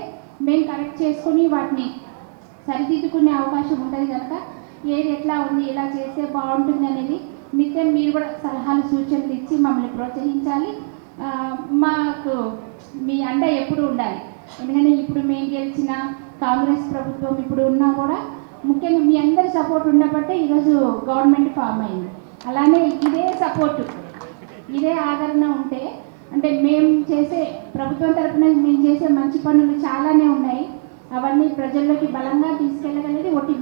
మేము కరెక్ట్ చేసుకొని వాటిని సరిదిద్దుకునే అవకాశం ఉంటుంది కనుక ఏది ఎట్లా ఉంది, ఇలా చేస్తే బాగుంటుంది అనేది నిత్యం మీరు కూడా సలహాలు, సూచనలు ఇచ్చి మమ్మల్ని ప్రోత్సహించాలి. మాకు మీ అండ ఎప్పుడు ఉండాలి. ఎందుకంటే ఇప్పుడు మేము గెలిచిన కాంగ్రెస్ ప్రభుత్వం ఇప్పుడు ఉన్నా కూడా ముఖ్యంగా మీ అందరి సపోర్ట్ ఉండబట్టే ఈరోజు గవర్నమెంట్ ఫామ్ అయింది. అలానే ఇదే సపోర్టు, ఇదే ఆదరణ ఉంటే అంటే మేము చేసే ప్రభుత్వం తరఫున మేము చేసే మంచి పనులు చాలానే ఉన్నాయి. అవన్నీ ప్రజల్లోకి బలంగా తీసుకెళ్ళగలిగేది ఒకటి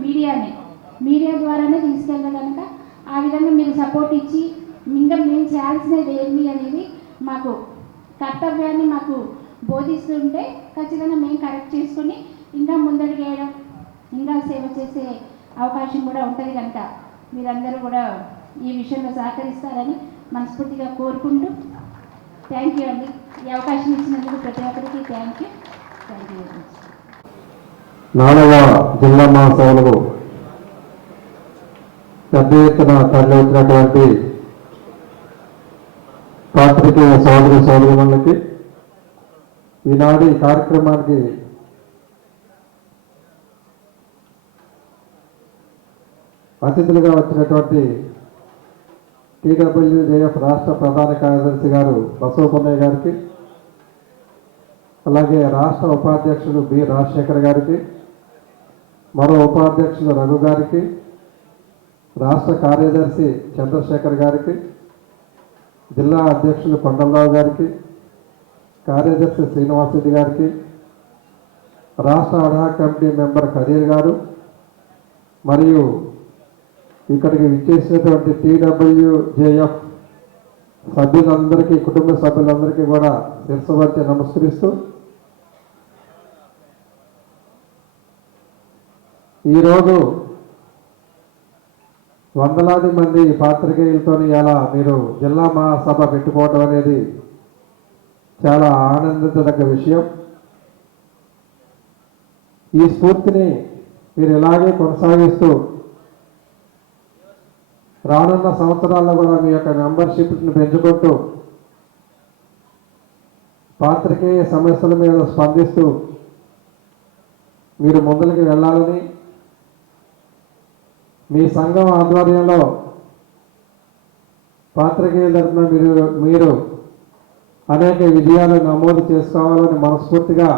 మీడియా ద్వారానే తీసుకెళ్ళగలక ఆ విధంగా మీరు సపోర్ట్ ఇచ్చి ఇంకా మేము చేయాల్సినది ఏంటి అనేది మాకు కర్తవ్యాన్ని మాకు బోధిస్తుంటే ఖచ్చితంగా మేము కరెక్ట్ చేసుకుని ఇంకా ముందడుగు వేయడం, ఇంకా సేవ చేసే అవకాశం కూడా ఉంటుంది కనుక మీరందరూ కూడా ఈ విషయంలో సహకరిస్తారని మనస్ఫూర్తిగా కోరుకుంటూ థ్యాంక్ యూ అండి. ఈ అవకాశం ఇచ్చినందుకు ప్రతి ఒక్కరికి థ్యాంక్ యూ వెరీ మచ్. 4వ జిల్లా మహాసభలకు పెద్ద ఎత్తున తరలి వచ్చినటువంటి పాత్రికేయ సోదరులకి ఈనాడు ఈ కార్యక్రమానికి అతిథులుగా వచ్చినటువంటి TWJF రాష్ట్ర ప్రధాన కార్యదర్శి గారు బసవపున్నయ్య గారికి, అలాగే రాష్ట్ర ఉపాధ్యక్షుడు బి రాజశేఖర్ గారికి, మరో ఉపాధ్యక్షుడు రఘు గారికి, రాష్ట్ర కార్యదర్శి చంద్రశేఖర్ గారికి, జిల్లా అధ్యక్షులు కొండలరావు గారికి, కార్యదర్శి శ్రీనివాసరెడ్డి గారికి, రాష్ట్ర అడ్హాక్ కమిటీ మెంబర్ ఖదీర్ గారు, మరియు ఇక్కడికి విచ్చేసినటువంటి TWJF సభ్యులందరికీ, కుటుంబ సభ్యులందరికీ కూడా శిరస్సు వంచి నమస్కరిస్తూ ఈరోజు వందలాది మంది పాత్రికేయులతో ఇలా మీరు జిల్లా మహాసభ పెట్టుకోవడం అనేది చాలా ఆనందించదగ్గ విషయం. ఈ స్ఫూర్తిని మీరు ఇలాగే కొనసాగిస్తూ రానున్న సంవత్సరాల్లో కూడా మీ యొక్క మెంబర్షిప్ని పెంచుకుంటూ పాత్రికేయ సమస్యల మీద స్పందిస్తూ మీరు ముందరికి వెళ్ళాలని, మీ సంఘం ఆధ్వర్యంలో పాత్రికేయుల తరఫున మీరు అనేక విజయాలు నమోదు చేసుకోవాలని మనస్ఫూర్తిగా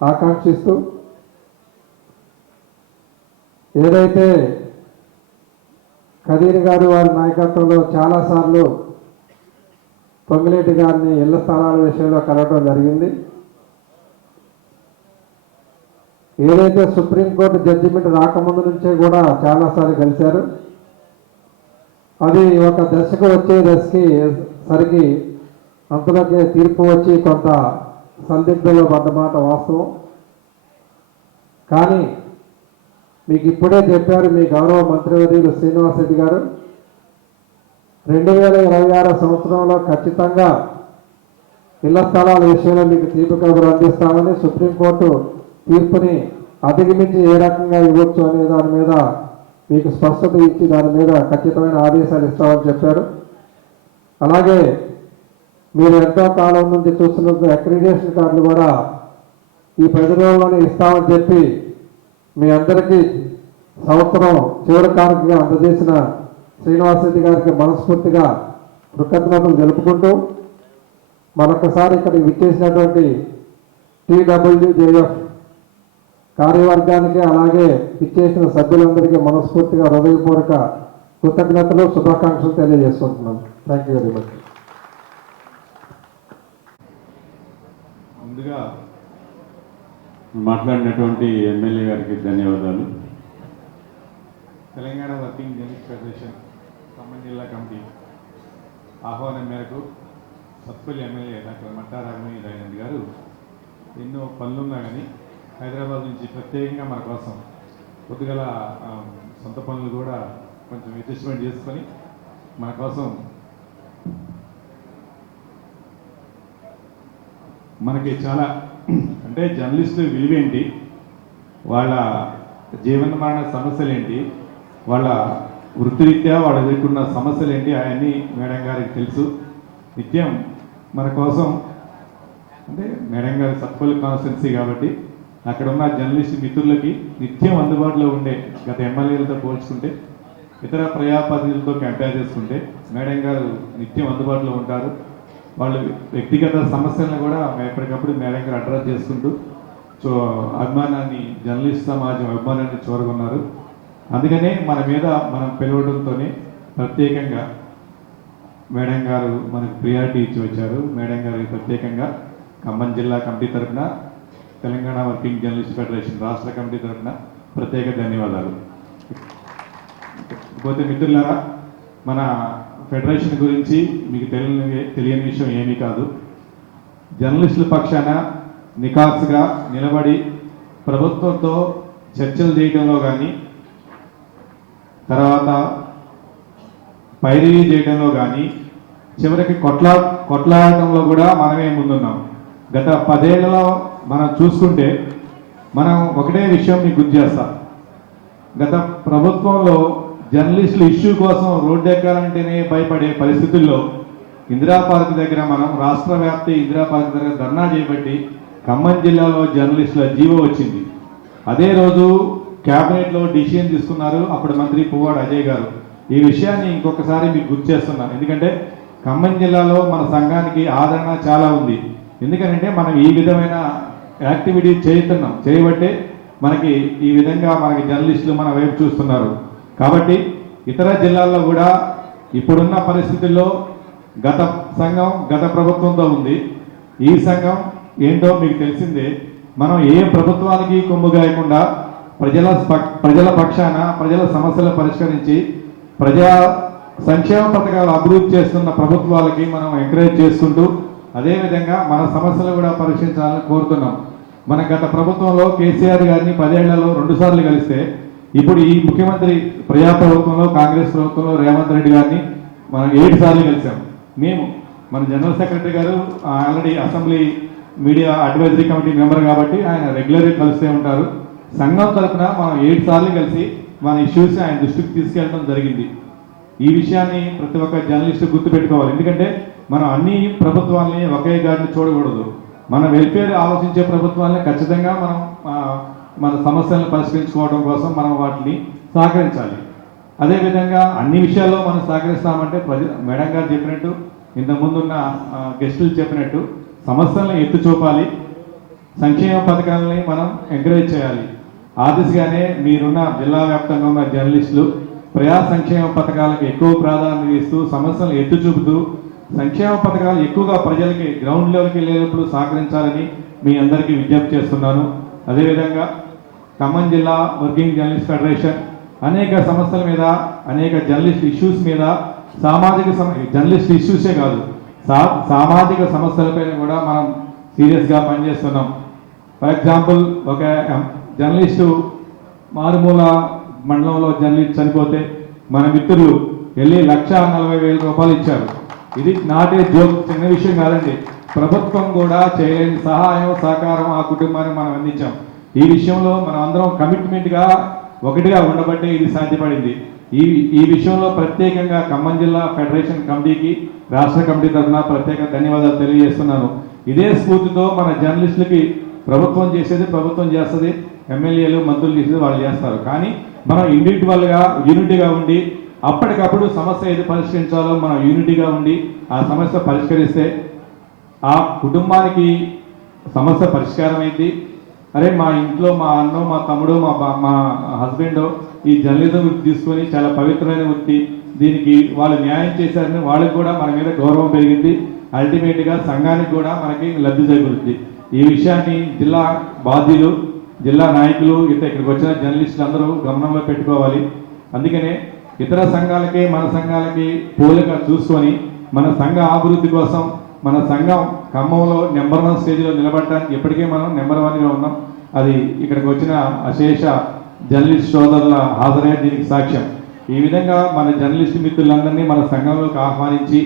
ఆకాంక్షిస్తూ, ఏదైతే ఖదీర్ గారు వారి నాయకత్వంలో చాలాసార్లు పొంగిలేటి గారిని ఇళ్ల స్థలాల విషయంలో కలవడం జరిగింది. ఏదైతే సుప్రీంకోర్టు జడ్జిమెంట్ రాకముందు నుంచే కూడా చాలాసార్లు కలిశారు. అది ఒక దశకి సరికి అంతలోకి తీర్పు వచ్చి కొంత సందిగ్ధంలో పడ్డమాట వాస్తవం. కానీ మీకు ఇప్పుడే చెప్పారు మీ గౌరవ మంత్రివర్యులు శ్రీనివాసరెడ్డి గారు, 2026 సంవత్సరంలో ఖచ్చితంగా ఇళ్ల స్థలాల విషయంలో మీకు తీర్పు కబురు అందిస్తామని, సుప్రీంకోర్టు తీర్పుని అధిగమించి ఏ రకంగా ఇవ్వచ్చు అనే దాని మీద మీకు స్పష్టత ఇచ్చి దాని మీద ఖచ్చితమైన ఆదేశాలు ఇస్తామని చెప్పారు. అలాగే మీరు ఎంతో కాలం నుంచి చూస్తున్న అక్రిడిటేషన్ కార్డులు కూడా ఈ 10 రోజుల్లోనే ఇస్తామని చెప్పి మీ అందరికీ సంవత్సరం చివరి కానుకగా అందజేసిన శ్రీనివాసరెడ్డి గారికి మనస్ఫూర్తిగా కృతజ్ఞతలు తెలుపుకుంటూ, మరొకసారి ఇక్కడికి విచ్చేసినటువంటి TWJF కార్యవర్గానికి అలాగే విచ్చేసిన సభ్యులందరికీ మనస్ఫూర్తిగా హృదయపూర్వక కృతజ్ఞతలు, శుభాకాంక్షలు తెలియజేసుకుంటున్నాం. Thank you very much. ముందుగా మాట్లాడినటువంటి ఎమ్మెల్యే గారికి ధన్యవాదాలు. Telangana working journalist federation Khammam జిల్లా కమిటీ ఆహ్వానం మేరకు సత్పల్లి ఎమ్మెల్యే డాక్టర్ మట్టా రాఘవేంద్ర దయానంద్ గారు ఎన్నో పనులున్నా కానీ హైదరాబాద్ నుంచి ప్రత్యేకంగా మన కోసం కొద్దిగల సొంత పనులు కూడా కొంచెం అడ్జస్ట్మెంట్ చేసుకొని మన కోసం మనకి చాలా అంటే జర్నలిస్టుల విలువేంటి, వాళ్ళ జీవన మరణ సమస్యలు ఏంటి, వాళ్ళ వృత్తిరీత్యా వాళ్ళు ఎదుర్కొన్న సమస్యలు ఏంటి అవన్నీ మేడం గారికి తెలుసు. నిత్యం మన కోసం అంటే మేడం గారి సత్పల్లి కాన్స్టిట్యున్సీ కాబట్టి అక్కడ ఉన్న జర్నలిస్ట్ మిత్రులకి నిత్యం అందుబాటులో ఉండే గత ఎమ్మెల్యేలతో పోల్చుకుంటే ఇతర ప్రజాప్రతినిధులతో కంపేర్ చేసుకుంటే మేడం గారు నిత్యం అందుబాటులో ఉంటారు. వాళ్ళ వ్యక్తిగత సమస్యలను కూడా ఎప్పటికప్పుడు మేడం గారు అడ్రస్ చేసుకుంటూ అభిమానాన్ని, జర్నలిస్ట్ సమాజం అభిమానాన్ని చూరగొన్నారు. అందుకనే మన మీద మనం పిలవడంతోనే ప్రత్యేకంగా మేడం గారు మనకు ప్రియారిటీ ఇచ్చి వచ్చారు. మేడం గారికి ప్రత్యేకంగా ఖమ్మం జిల్లా కమిటీ తరఫున, తెలంగాణ వర్కింగ్ జర్నలిస్ట్ ఫెడరేషన్ రాష్ట్ర కమిటీ తరఫున ప్రత్యేక ధన్యవాదాలు. పోతే మిత్రులారా, మన ఫెడరేషన్ గురించి మీకు తెలియని విషయం ఏమీ కాదు. జర్నలిస్టుల పక్షాన నికార్సుగా నిలబడి ప్రభుత్వంతో చర్చలు చేయడంలో కానీ, తర్వాత పైరవీ చేయడంలో కానీ, చివరికి కొట్లాడటంలో కూడా మనమే ముందున్నాం. గత 10 ఏళ్లలో మనం చూసుకుంటే మనం ఒకటే విషయం మీకు గుర్తు చేస్తాం. గత ప్రభుత్వంలో జర్నలిస్టుల ఇష్యూ కోసం రోడ్డు ఎక్కాలంటేనే భయపడే పరిస్థితుల్లో ఇందిరా పార్క్ దగ్గర మనం రాష్ట్ర వ్యాప్తి ఇందిరా పార్క్ దగ్గర ధర్నా చేపట్టి ఖమ్మం జిల్లాలో జర్నలిస్టుల జీవో వచ్చింది. అదే రోజు క్యాబినెట్లో డిసిషన్ తీసుకున్నారు అప్పుడు మంత్రి పువ్వాడ అజయ్ గారు. ఈ విషయాన్ని ఇంకొకసారి మీకు గుర్తు చేస్తున్నాను, ఎందుకంటే ఖమ్మం జిల్లాలో మన సంఘానికి ఆదరణ చాలా ఉంది. ఎందుకంటే మనం ఈ విధమైన యాక్టివిటీ చేయబట్టే మనకి ఈ విధంగా మనకి జర్నలిస్టులు మన వైపు చూస్తున్నారు. కాబట్టి ఇతర జిల్లాల్లో కూడా ఇప్పుడున్న పరిస్థితుల్లో గత సంఘం గత ప్రభుత్వంతో ఉంది. ఈ సంఘం ఏంటో మీకు తెలిసిందే. మనం ఏ ప్రభుత్వానికి కొమ్ముగాయకుండా ప్రజల పక్షాన ప్రజల సమస్యలు పరిష్కరించి ప్రజా సంక్షేమ పథకాలు అభివృద్ధి చేస్తున్న ప్రభుత్వాలకి మనం ఎంకరేజ్ చేసుకుంటూ అదేవిధంగా మన సమస్యలు కూడా పరిష్కరించాలని కోరుతున్నాం. మన గత ప్రభుత్వంలో కేసీఆర్ గారిని 10 ఏళ్లలో 2 సార్లు కలిస్తే, ఇప్పుడు ఈ ముఖ్యమంత్రి ప్రజాప్రభుత్వంలో కాంగ్రెస్ ప్రభుత్వంలో రేవంత్ రెడ్డి గారిని మనం 7 సార్లు కలిసాం. మేము మన జనరల్ సెక్రటరీ గారు already assembly media advisory committee member కాబట్టి ఆయన రెగ్యులర్గా కలుస్తూ ఉంటారు. సంఘం తరఫున మనం 7 సార్లు కలిసి మన ఇష్యూస్ ఆయన దృష్టికి తీసుకెళ్ళడం జరిగింది. ఈ విషయాన్ని ప్రతి ఒక్క జర్నలిస్టు గుర్తుపెట్టుకోవాలి. ఎందుకంటే మనం అన్ని ప్రభుత్వాలని ఒకే గాడిని చూడకూడదు. మన వెల్ఫేర్ ఆలోచించే ప్రభుత్వాలని ఖచ్చితంగా మనం మన సమస్యలను పరిష్కరించుకోవడం కోసం మనం వాటిని సహకరించాలి. అదేవిధంగా అన్ని విషయాల్లో మనం సహకరిస్తామంటే మేడం గారు చెప్పినట్టు, ఇంతకుముందున్న గెస్టులు చెప్పినట్టు సమస్యలను ఎత్తి చూపాలి, సంక్షేమ పథకాలని మనం ఎంకరేజ్ చేయాలి. ఆ దిశగానే మీరున్న జిల్లా వ్యాప్తంగా ఉన్న జర్నలిస్టులు ప్రజా సంక్షేమ పథకాలకు ఎక్కువ ప్రాధాన్యత ఇస్తూ సమస్యలను ఎత్తి చూపుతూ సంక్షేమ పథకాలు ఎక్కువగా ప్రజలకి గ్రౌండ్ లెవెల్కి వెళ్ళేటప్పుడు సహకరించాలని మీ అందరికీ విజ్ఞప్తి చేస్తున్నాను. అదేవిధంగా ఖమ్మం జిల్లా వర్కింగ్ జర్నలిస్ట్ ఫెడరేషన్ అనేక సమస్యల మీద, అనేక జర్నలిస్ట్ ఇష్యూస్ మీద, జర్నలిస్ట్ ఇష్యూసే కాదు సామాజిక సమస్యలపైన కూడా మనం సీరియస్గా పనిచేస్తున్నాం. ఫర్ ఎగ్జాంపుల్, ఒక జర్నలిస్టు మారుమూల మండలంలో జర్నలిస్ట్ చనిపోతే మన మిత్రులు వెళ్ళి 1,40,000 రూపాయలు ఇచ్చారు. ఇది నాటే జోక్, చిన్న విషయం కాదండి. ప్రభుత్వం కూడా చేయలేని సహాయం సహకారం ఆ కుటుంబానికి మనం అందించాం. ఈ విషయంలో మనం అందరం కమిట్మెంట్గా ఒకటిగా ఉండబట్టే ఇది సాధ్యపడింది. ఈ విషయంలో ప్రత్యేకంగా ఖమ్మం జిల్లా ఫెడరేషన్ కమిటీకి, రాష్ట్ర కమిటీ తరఫున ప్రత్యేక ధన్యవాదాలు తెలియజేస్తున్నాను. ఇదే స్ఫూర్తితో మన జర్నలిస్టులకి ప్రభుత్వం చేసేది ప్రభుత్వం చేస్తుంది, ఎమ్మెల్యేలు మంత్రులు చేసేది వాళ్ళు చేస్తారు. కానీ మనం ఇండివిజువల్గా యూనిటీగా ఉండి అప్పటికప్పుడు సమస్య ఏది పరిష్కరించాలో మనం యూనిటీగా ఉండి ఆ సమస్య పరిష్కరిస్తే ఆ కుటుంబానికి సమస్య పరిష్కారం అయింది. అరే మా ఇంట్లో మా అన్నో, మా తమ్ముడు, మా హస్బెండో ఈ జర్నలిజం వృత్తి తీసుకొని చాలా పవిత్రమైన వృత్తి, దీనికి వాళ్ళు న్యాయం చేశారని వాళ్ళకి కూడా మన మీద గౌరవం పెరిగింది. అల్టిమేట్గా సంఘానికి కూడా మనకి లబ్ధి చేకూరుతుంది. ఈ విషయాన్ని జిల్లా బాధ్యులు, జిల్లా నాయకులు, ఇక్కడికి వచ్చిన జర్నలిస్టులు అందరూ గమనంలో పెట్టుకోవాలి. అందుకనే ఇతర సంఘాలకి మన సంఘాలకి పోలిక చూసుకొని మన సంఘ అభివృద్ధి కోసం మన సంఘం ఖమ్మంలో నెంబర్ 1 స్టేజ్లో నిలబడటానికి ఇప్పటికే మనం నెంబర్ 1గా ఉన్నాం. అది ఇక్కడికి వచ్చిన అశేష జర్నలిస్ట్ సోదరుల హాజరయ్యే దీనికి సాక్ష్యం. ఈ విధంగా మన జర్నలిస్ట్ మిత్రులందరినీ మన సంఘంలోకి ఆహ్వానించి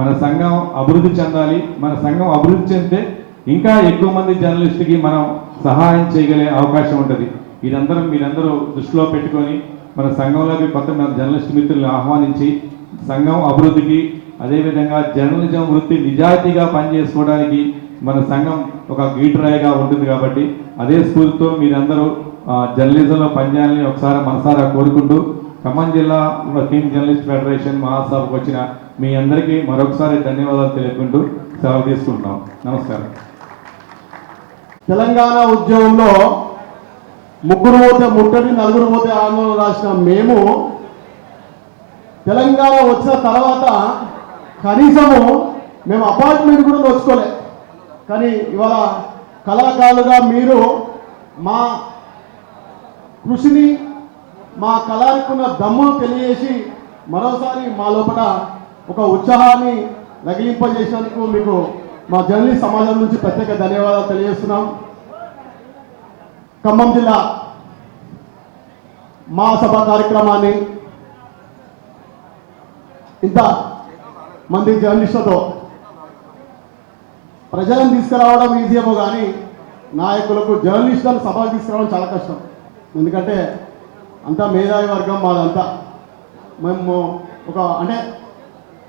మన సంఘం అభివృద్ధి చెందాలి. మన సంఘం అభివృద్ధి చెందితే ఇంకా ఎక్కువ మంది జర్నలిస్టుకి మనం సహాయం చేయగలిగే అవకాశం ఉంటుంది. మీరందరూ దృష్టిలో పెట్టుకొని మన సంఘంలోకి కొత్త జర్నలిస్ట్ మిత్రులను ఆహ్వానించి సంఘం అభివృద్ధికి, అదేవిధంగా జర్నలిజం వృత్తి నిజాయితీగా పనిచేసుకోవడానికి మన సంఘం ఒక గీటురాయిగా ఉంటుంది. కాబట్టి అదే స్ఫూర్తితో మీరందరూ జర్నలిజంలో పనిచేయాలని ఒకసారి మనసారా కోరుకుంటూ ఖమ్మం జిల్లా వర్కింగ్ జర్నలిస్ట్ ఫెడరేషన్ మహాసభకు వచ్చిన మీ అందరికీ మరొకసారి ధన్యవాదాలు తెలుపుకుంటూ సెలవు తీసుకుంటున్నాం. నమస్కారం. తెలంగాణ ఉద్యమంలో ముగ్గురు పోతే ముట్టడి, నలుగురు పోతే ఆందోళన రాసిన మేము తెలంగాణ వచ్చిన తర్వాత కనీసము మేము అపార్ట్మెంట్ కూడా నోచుకోలే. కానీ ఇవాళ కళాకారులుగా మీరు మా కృషిని, మా కళానికున్న దమ్మును తెలియజేసి మరోసారి మా లోపల ఒక ఉత్సాహాన్ని రగిలింపజేసినందుకు మీకు మా జర్నలిస్ట్ సమాజం నుంచి ప్రత్యేక ధన్యవాదాలు తెలియజేస్తున్నాం. ఖమ్మం జిల్లా మహాసభ కార్యక్రమాన్ని ఇంత మంది జర్నలిస్టులతో ప్రజలను తీసుకురావడం ఈజీ ఏమో కానీ నాయకులకు జర్నలిస్టులను సభకు తీసుకురావడం చాలా కష్టం. ఎందుకంటే అంతా మేధావి వర్గం మాదంతా. మేము అంటే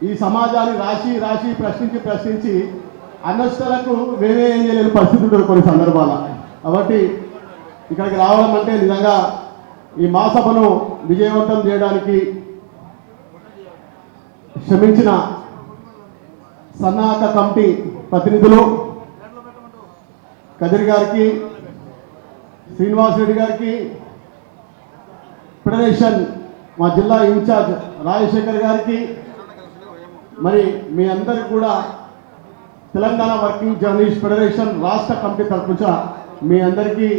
ఈ సమాజాన్ని రాసి ప్రశ్నించి అనవసరాలకు వేరే ఏం చేయలేని పరిస్థితి ఉంటుంది కొన్ని సందర్భాల. కాబట్టి ఇక్కడికి రావడం అంటే నిజంగా ఈ మహాసభను విజయవంతం చేయడానికి శ్రమించిన సన్నాహక కమిటీ ప్రతినిధులు కదిరి గారికి, శ్రీనివాస్ రెడ్డి గారికి, ఫెడరేషన్ మా జిల్లా ఇన్ఛార్జ్ రాజశేఖర్ గారికి, మరి మీ అందరికి కూడా తెలంగాణ వర్కింగ్ జర్నలిస్ట్ ఫెడరేషన్ రాష్ట్ర కమిటీ తరఫున మీ అందరికీ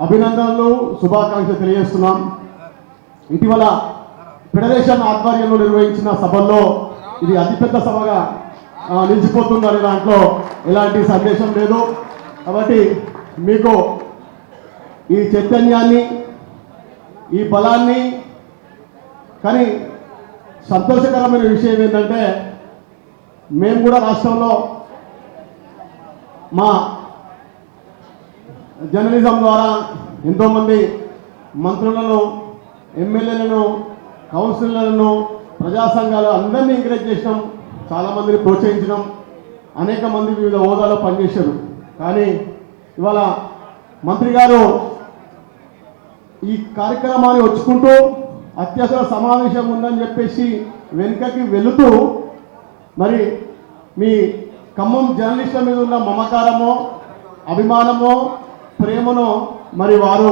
అభినందనలు, శుభాకాంక్షలు తెలియజేస్తున్నాం. ఇటీవల ఫెడరేషన్ ఆధ్వర్యంలో నిర్వహించిన సభల్లో ఇది అతిపెద్ద సభగా నిలిచిపోతుందనే దాంట్లో ఎలాంటి సందేశం లేదు. కాబట్టి మీకు ఈ చైతన్యాన్ని, ఈ బలాన్ని, కానీ సంతోషకరమైన విషయం ఏంటంటే మేము కూడా రాష్ట్రంలో మా జర్నలిజం ద్వారా ఎంతోమంది మంత్రులను, ఎమ్మెల్యేలను, కౌన్సిలర్లను, ప్రజా సంఘాలు అందరినీ ఎంకరేజ్ చేసినాం, చాలామందిని ప్రోత్సహించినాం, అనేక మంది వివిధ హోదాలో పనిచేశారు. కానీ ఇవాళ మంత్రి గారు ఈ కార్యక్రమాన్ని వచ్చుకుంటూ అత్యవసర సమావేశం ఉందని చెప్పేసి వెనుకకి వెళుతూ మరి మీ ఖమ్మం జర్నలిస్టుల మీద ఉన్న మమకారమో, అభిమానమో, ప్రేమను మరి వారు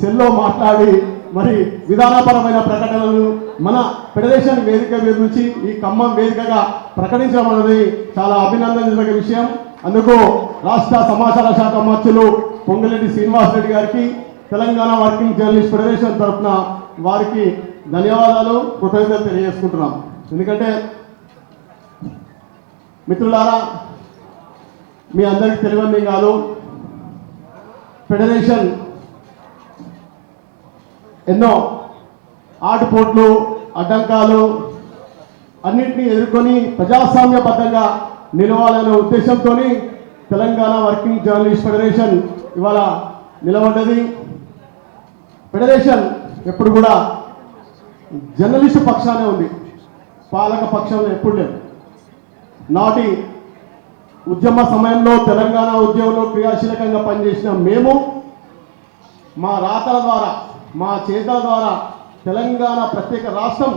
సెల్లో మాట్లాడి మరి విధానపరమైన ప్రకటనలు మన ఫెడరేషన్ వేదిక మీద నుంచి ఈ ఖమ్మం వేదికగా ప్రకటించడం అనేది చాలా అభినందనీయ విషయం. అందుకు రాష్ట్ర సమాచార శాఖ మంత్రులు పొంగులేటి శ్రీనివాస్ రెడ్డి గారికి, తెలంగాణ వర్కింగ్ జర్నలిస్ట్ ఫెడరేషన్ తరఫున వారికి ధన్యవాదాలు, కృతజ్ఞతలు తెలియజేసుకుంటున్నాం. ఎందుకంటే మిత్రులారా, మీ అందరికీ తెలియని కాదు, ఫెడరేషన్ ఎన్నో ఆటుపోట్లు, అడ్డంకాలు అన్నింటినీ ఎదుర్కొని ప్రజాస్వామ్యబద్ధంగా నిలవాలనే ఉద్దేశంతో తెలంగాణ వర్కింగ్ జర్నలిస్ట్ ఫెడరేషన్ ఇవాళ నిలబడ్డది. ఫెడరేషన్ ఎప్పుడు కూడా జర్నలిస్టు పక్షానే ఉంది, పాలక పక్షంలో ఎప్పుడు లేదు. నాటి ఉద్యమ సమయంలో తెలంగాణ ఉద్యమంలో క్రియాశీలకంగా పనిచేసిన మేము మా రాతల ద్వారా, మా చేతల ద్వారా తెలంగాణ ప్రత్యేక రాష్ట్రం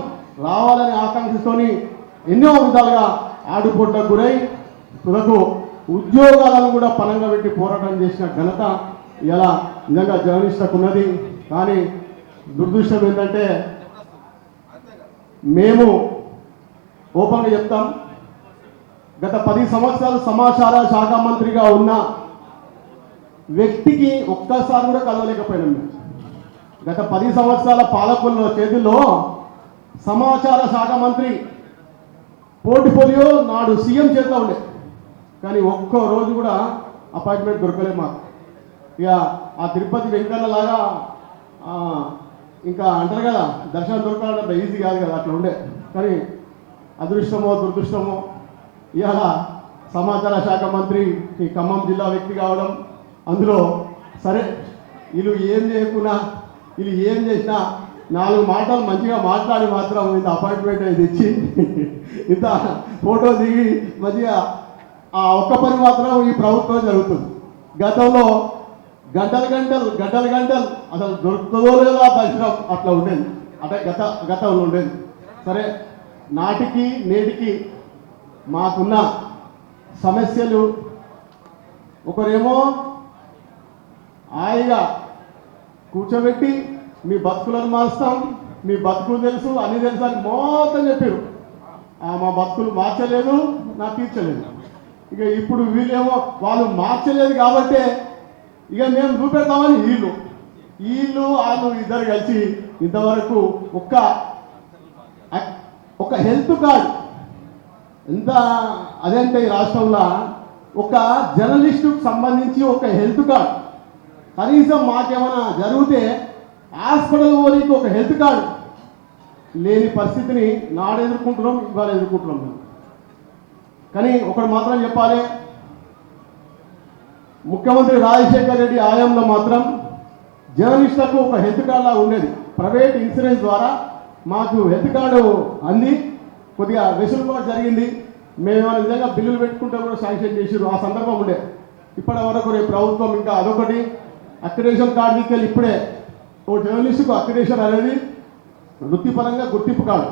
రావాలని ఆకాంక్షతోని ఎన్నో విధాలుగా ఆడుపోట్లకు గురై తులకు ఉద్యోగాలను కూడా పనంగా పెట్టి పోరాటం చేసిన ఘనత ఇలా నిజంగా జర్నలిస్టులకు ఉన్నది. కానీ దురదృష్టం ఏంటంటే మేము ఓపెన్గా చెప్తాం, గత 10 సంవత్సరాలు సమాచార శాఖ మంత్రిగా ఉన్న వ్యక్తికి ఒక్కసారి కూడా కలవలేకపోయినాం. మేము గత 10 సంవత్సరాల పాలకుల చేతుల్లో సమాచార శాఖ మంత్రి పోర్ట్ఫోలియో నాడు సీఎం చేతిలో ఉండే, కానీ ఒక్క రోజు కూడా అపాయింట్మెంట్ దొరకలే మాకు. ఇక ఆ తిరుపతి వెంకన్న లాగా ఇంకా అంటారు కదా, దర్శనం దొరకాలంటే ఈజీ కాదు కదా, అట్లా ఉండే. కానీ అదృష్టమో దురదృష్టమో ఇవాళ సమాచార శాఖ మంత్రి ఈ ఖమ్మం జిల్లా వ్యక్తి కావడం, అందులో సరే వీళ్ళు ఏం చేయకున్నా, వీళ్ళు ఏం చేసినా 4 మాటలు మంచిగా మాట్లాడి మాత్రం ఇంత అపాయింట్మెంట్ అనేది ఇచ్చి ఇంత ఫోటో దిగి మంచిగా ఆ ఒక్క పని మాత్రం ఈ ప్రభుత్వం జరుగుతుంది. గతంలో గంటలు అసలు దొరుకుతుందో లేదో ఆ దర్శనం అట్లా ఉండేది, అంటే గతంలో ఉండేది. సరే నాటికి నేటికి మాకున్న సమస్యలు, ఒకరేమో హాయిగా కూర్చోబెట్టి మీ బతుకులను మారుస్తాం, మీ బతుకులు తెలుసు అన్నీ తెలుసు అని మొత్తం చెప్పారు. మా బతుకులు మార్చలేదు, నాకు తీర్చలేదు. ఇక ఇప్పుడు వీళ్ళేమో వాళ్ళు మార్చలేదు కాబట్టే ఇక మేము చూపెడతామని వీళ్ళు వాళ్ళు ఇద్దరు కలిసి ఇంతవరకు ఒక హెల్త్ కార్డ్ ఎంత అదంటే ఈ రాష్ట్రంలో ఒక జర్నలిస్టుకు సంబంధించి ఒక హెల్త్ కార్డ్, కనీసం మాకేమైనా జరిగితే హాస్పిటల్ పోనీకి ఒక హెల్త్ కార్డు లేని పరిస్థితిని నాడు ఎదుర్కొంటున్నాం, ఇవాళ ఎదుర్కొంటున్నాం మేము. కానీ ఒకటి మాత్రం చెప్పాలి, ముఖ్యమంత్రి రాజశేఖర్ రెడ్డి హయాంలో మాత్రం జర్నలిస్టులకు ఒక హెల్త్ కార్డు లాగా ఉండేది. ప్రైవేట్ ఇన్సూరెన్స్ ద్వారా మాకు హెల్త్ కార్డు అంది, కొద్దిగా వెసులుబాటు జరిగింది. మేము నిజంగా బిల్లులు పెట్టుకుంటే కూడా శాంక్షన్ చేసారు, ఆ సందర్భం ఉండే. ఇప్పటి వరకు రేపు ప్రభుత్వం ఇంకా అదొకటి అక్రిడేషన్ కార్డు తీసుకెళ్ళి ఇప్పుడే ఓ జర్నలిస్టుకు అక్రిడేషన్ అనేది వృత్తిపరంగా గుర్తింపు కార్డు.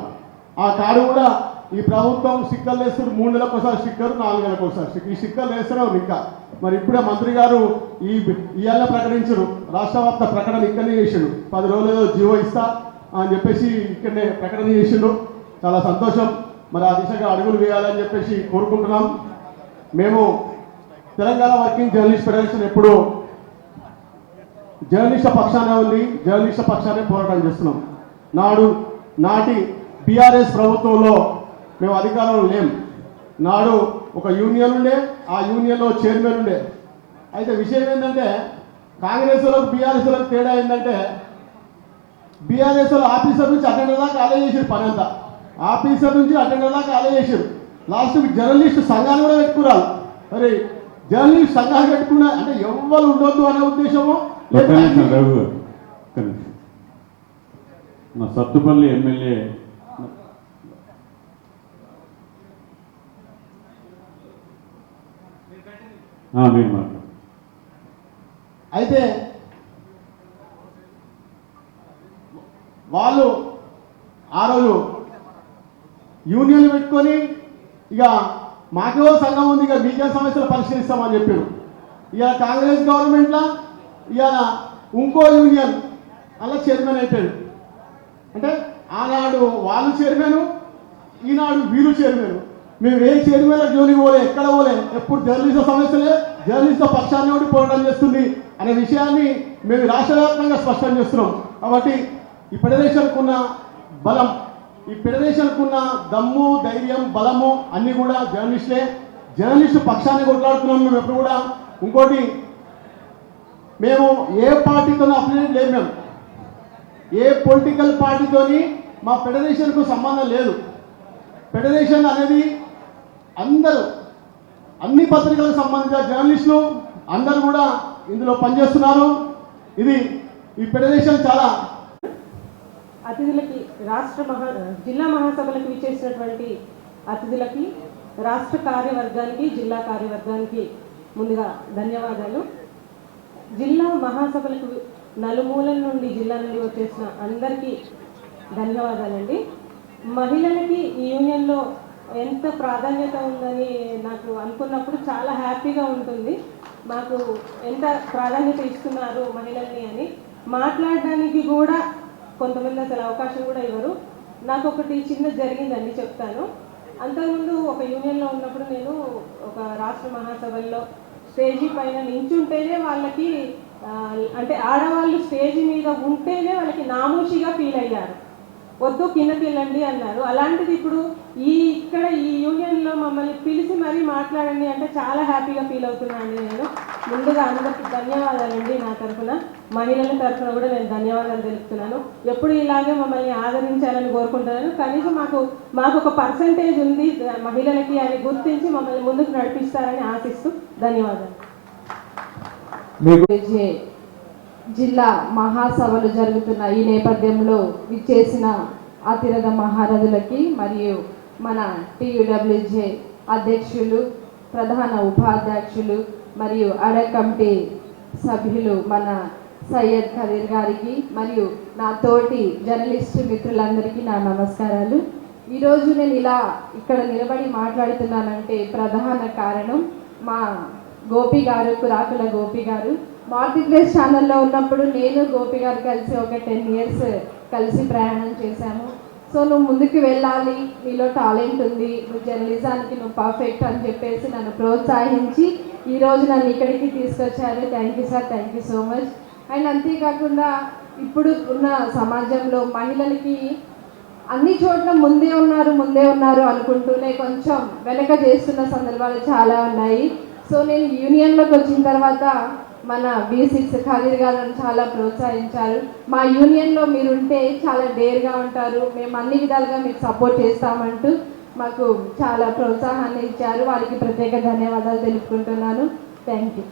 ఆ కార్డు కూడా ఈ ప్రభుత్వం స్టిక్కర్లు వేస్తారు, 3 నెలలకు ఒకసారి స్టిక్కర్, 4 నెలలకు ఒకసారి ఈ స్టిక్కర్లు వేస్తూనే ఉంది ఇంకా. మరి ఇప్పుడే మంత్రి గారు ఇవాళ ప్రకటించరు, రాష్ట్ర వ్యాప్త ప్రకటన ఇక్కడనే చేసిండు. 10 రోజులు జీవో ఇస్తా అని చెప్పేసి ఇక్కడనే ప్రకటన చేసిండు. చాలా సంతోషం. మరి ఆ దిశగా అడుగులు వేయాలని చెప్పేసి కోరుకుంటున్నాం. మేము తెలంగాణ వర్కింగ్ జర్నలిస్ట్ ఫెడరేషన్ ఎప్పుడు జర్నలిస్టుల పక్షానే ఉంది, జర్నలిస్టుల పక్షానే పోరాటం చేస్తున్నాం. నాటి బీఆర్ఎస్ ప్రభుత్వంలో మేము అధికారంలో లేం. నాడు ఒక యూనియన్ ఉండే, ఆ యూనియన్లో చైర్మన్ ఉండే. అయితే విషయం ఏంటంటే కాంగ్రెస్ వాళ్ళకు బీఆర్ఎస్ వాళ్ళకి తేడా ఏంటంటే బీఆర్ఎస్ వాళ్ళు ఆఫీసర్ నుంచి అటెండర్ దాకా అలే చేసారు, పని అంతా ఆఫీసర్ నుంచి అటెండర్ దాకా అలే చేసారు. లాస్ట్కి జర్నలిస్ట్ సంఘాలు కూడా పెట్టుకున్నారు. మరి జర్నలిస్ట్ సంఘాలు పెట్టుకున్నా అంటే ఎవ్వరు ఉండొద్దు అనే ఉద్దేశము. నా సత్తుపల్లి ఎమ్మెల్యే అయితే వాళ్ళు ఆ రోజు యూనియన్ పెట్టుకొని ఇక మాకేవో సంఘం ఉంది, ఇక మీకే సమస్యలు పరిష్కరిస్తామని చెప్పారు. ఇక కాంగ్రెస్ గవర్నమెంట్లో ఇక ఇంకో యూనియన్ అలా చైర్మన్ అయిపోయాడు. అంటే ఆనాడు వాళ్ళు చైర్మన్, ఈనాడు వీళ్ళు చైర్మన్. మేము ఏ చైర్మన్ జోలికి పోలే, ఎక్కడ పోలే, ఎప్పుడు జర్నలిస్టుల సమస్యలే, జర్నలిస్టుల పక్షాన్ని ఒకటి పోరాటం చేస్తుంది అనే విషయాన్ని మేము రాష్ట్ర వ్యాప్తంగా స్పష్టం చేస్తున్నాం. కాబట్టి ఈ ఫెడరేషన్కు ఉన్న బలం, ఈ ఫెడరేషన్కు ఉన్న దమ్ము, ధైర్యం, బలము అన్నీ కూడా జర్నలిస్టు పక్షాన్ని కొట్లాడుతున్నాం మేము ఎప్పుడు కూడా. ఇంకోటి, మేము ఏ పార్టీతోనూ అఫిలియేట్ లేము. మేము ఏ పొలిటికల్ పార్టీతోని మా ఫెడరేషన్కు సంబంధం లేదు. ఫెడరేషన్ అనేది అందరూ, అన్ని పత్రికలకు సంబంధించిన జర్నలిస్టులు అందరూ కూడా ఇందులో పనిచేస్తున్నారు. ఈ ఫెడరేషన్ చాలా అతిథులకి, జిల్లా మహాసభలకు విచ్చేసినటువంటి అతిథులకి, రాష్ట్ర కార్యవర్గానికి, జిల్లా కార్యవర్గానికి ముందుగా ధన్యవాదాలు. జిల్లా మహాసభలకు నలుమూలల నుండి, జిల్లా నుండి వచ్చేసిన అందరికీ ధన్యవాదాలండి. మహిళలకి ఈ యూనియన్లో ఎంత ప్రాధాన్యత ఉందని నాకు అనుకున్నప్పుడు చాలా హ్యాపీగా ఉంటుంది. మాకు ఎంత ప్రాధాన్యత ఇస్తున్నారు మహిళల్ని అని మాట్లాడడానికి కూడా కొంతమంది అసలు అవకాశం కూడా ఇవ్వరు. నాకు ఒకటి చిన్న జరిగిందండి, చెప్తాను. అంతకుముందు ఒక యూనియన్లో ఉన్నప్పుడు నేను ఒక రాష్ట్ర మహాసభల్లో స్టేజీ పైన నించుంటేనే వాళ్ళకి అంటే ఆడవాళ్ళు స్టేజీ మీద ఉంటేనే వాళ్ళకి నామూషిగా ఫీల్ అయ్యారు. వద్దు కిందకి వెళ్ళండి అన్నారు. అలాంటిది ఇప్పుడు ఇక్కడ ఈ యూనియన్లో మమ్మల్ని పిలిచి మరీ మాట్లాడండి అంటే చాలా హ్యాపీగా ఫీల్ అవుతున్నాను. నేను ముందుగా అందరికీ ధన్యవాదాలండి. నా తరఫున, మహిళల తరఫున కూడా నేను ధన్యవాదాలు తెలుపుతున్నాను. ఎప్పుడు ఇలాగే మమ్మల్ని ఆదరించాలని కోరుకుంటున్నాను. కనీసం మాకు ఒక పర్సంటేజ్ ఉంది మహిళలకి అని గుర్తించి మమ్మల్ని ముందుకు నడిపిస్తారని ఆశిస్తూ ధన్యవాదాలు. జిల్లా మహాసభలు జరుగుతున్న ఈ నేపథ్యంలో విచ్చేసిన అతిరథ మహారథులకి మరియు మన టీయూడబ్ల్యూజే అధ్యక్షులు, ప్రధాన ఉపాధ్యక్షులు మరియు అడక్ కమిటీ సభ్యులు మన సయ్యద్ ఖదీర్ గారికి మరియు నా తోటి జర్నలిస్టు మిత్రులందరికీ నా నమస్కారాలు. ఈరోజు నేను ఇలా ఇక్కడ నిలబడి మాట్లాడుతున్నానంటే ప్రధాన కారణం మా గోపి గారు, కురాకుల గోపి గారు. మార్తి ప్లేస్ ఛానల్లో ఉన్నప్పుడు నేను గోపి గారు కలిసి ఒక 10 years కలిసి ప్రయాణం చేశాము. సో నువ్వు ముందుకు వెళ్ళాలి, నీలో టాలెంట్ ఉంది, నువ్వు జర్నలిజానికి నువ్వు పర్ఫెక్ట్ అని చెప్పేసి నన్ను ప్రోత్సహించి ఈరోజు నన్ను ఇక్కడికి తీసుకొచ్చారు. Thank you sir, thank you so much. And అంతేకాకుండా ఇప్పుడు ఉన్న సమాజంలో మహిళలకి అన్ని చోట్ల ముందే ఉన్నారు అనుకుంటూనే కొంచెం వెనక చేస్తున్న సందర్భాలు చాలా ఉన్నాయి. సో నేను యూనియన్లోకి వచ్చిన తర్వాత మన B6 ఖాదీర్ గారు చాలా ప్రోత్సహించారు. మా యూనియన్లో మీరుంటే చాలా డేర్గా ఉంటారు, మేము అన్ని విధాలుగా మీకు సపోర్ట్ చేస్తామంటూ మాకు చాలా ప్రోత్సాహాన్ని ఇచ్చారు. వారికి ప్రత్యేక ధన్యవాదాలు తెలుపుకుంటున్నాను. Thank you.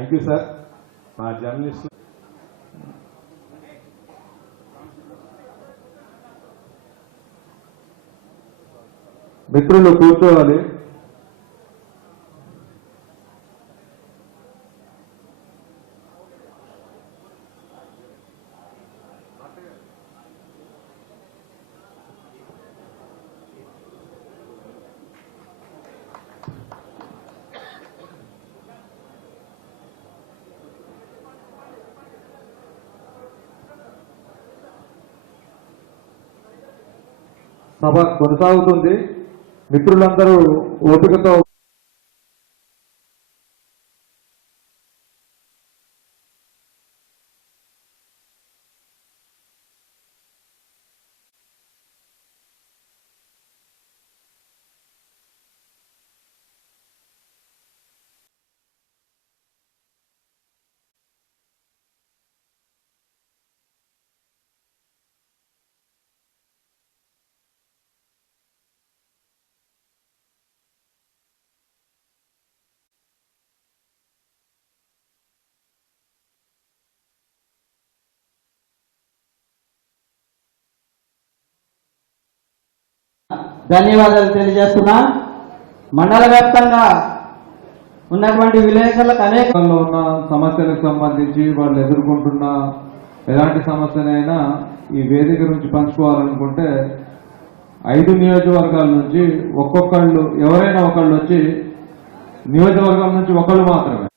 Thank you sir. మా జర్నలిస్ట్ మిత్రులు కూర్చోవాలి. సభ కొనసాగుతుంది. మిత్రులందరూ ఓపికతో ధన్యవాదాలు తెలియజేస్తున్నా. మండల వ్యాప్తంగా ఉన్నటువంటి విలేకరులకు అనేక ఉన్న సమస్యలకు సంబంధించి వాళ్ళు ఎదుర్కొంటున్న ఎలాంటి సమస్యనైనా ఈ వేదిక నుంచి పంచుకోవాలనుకుంటే 5 నియోజకవర్గాల నుంచి ఒక్కొక్కళ్ళు ఎవరైనా ఒకళ్ళు వచ్చి నియోజకవర్గం నుంచి ఒకళ్ళు మాత్రమే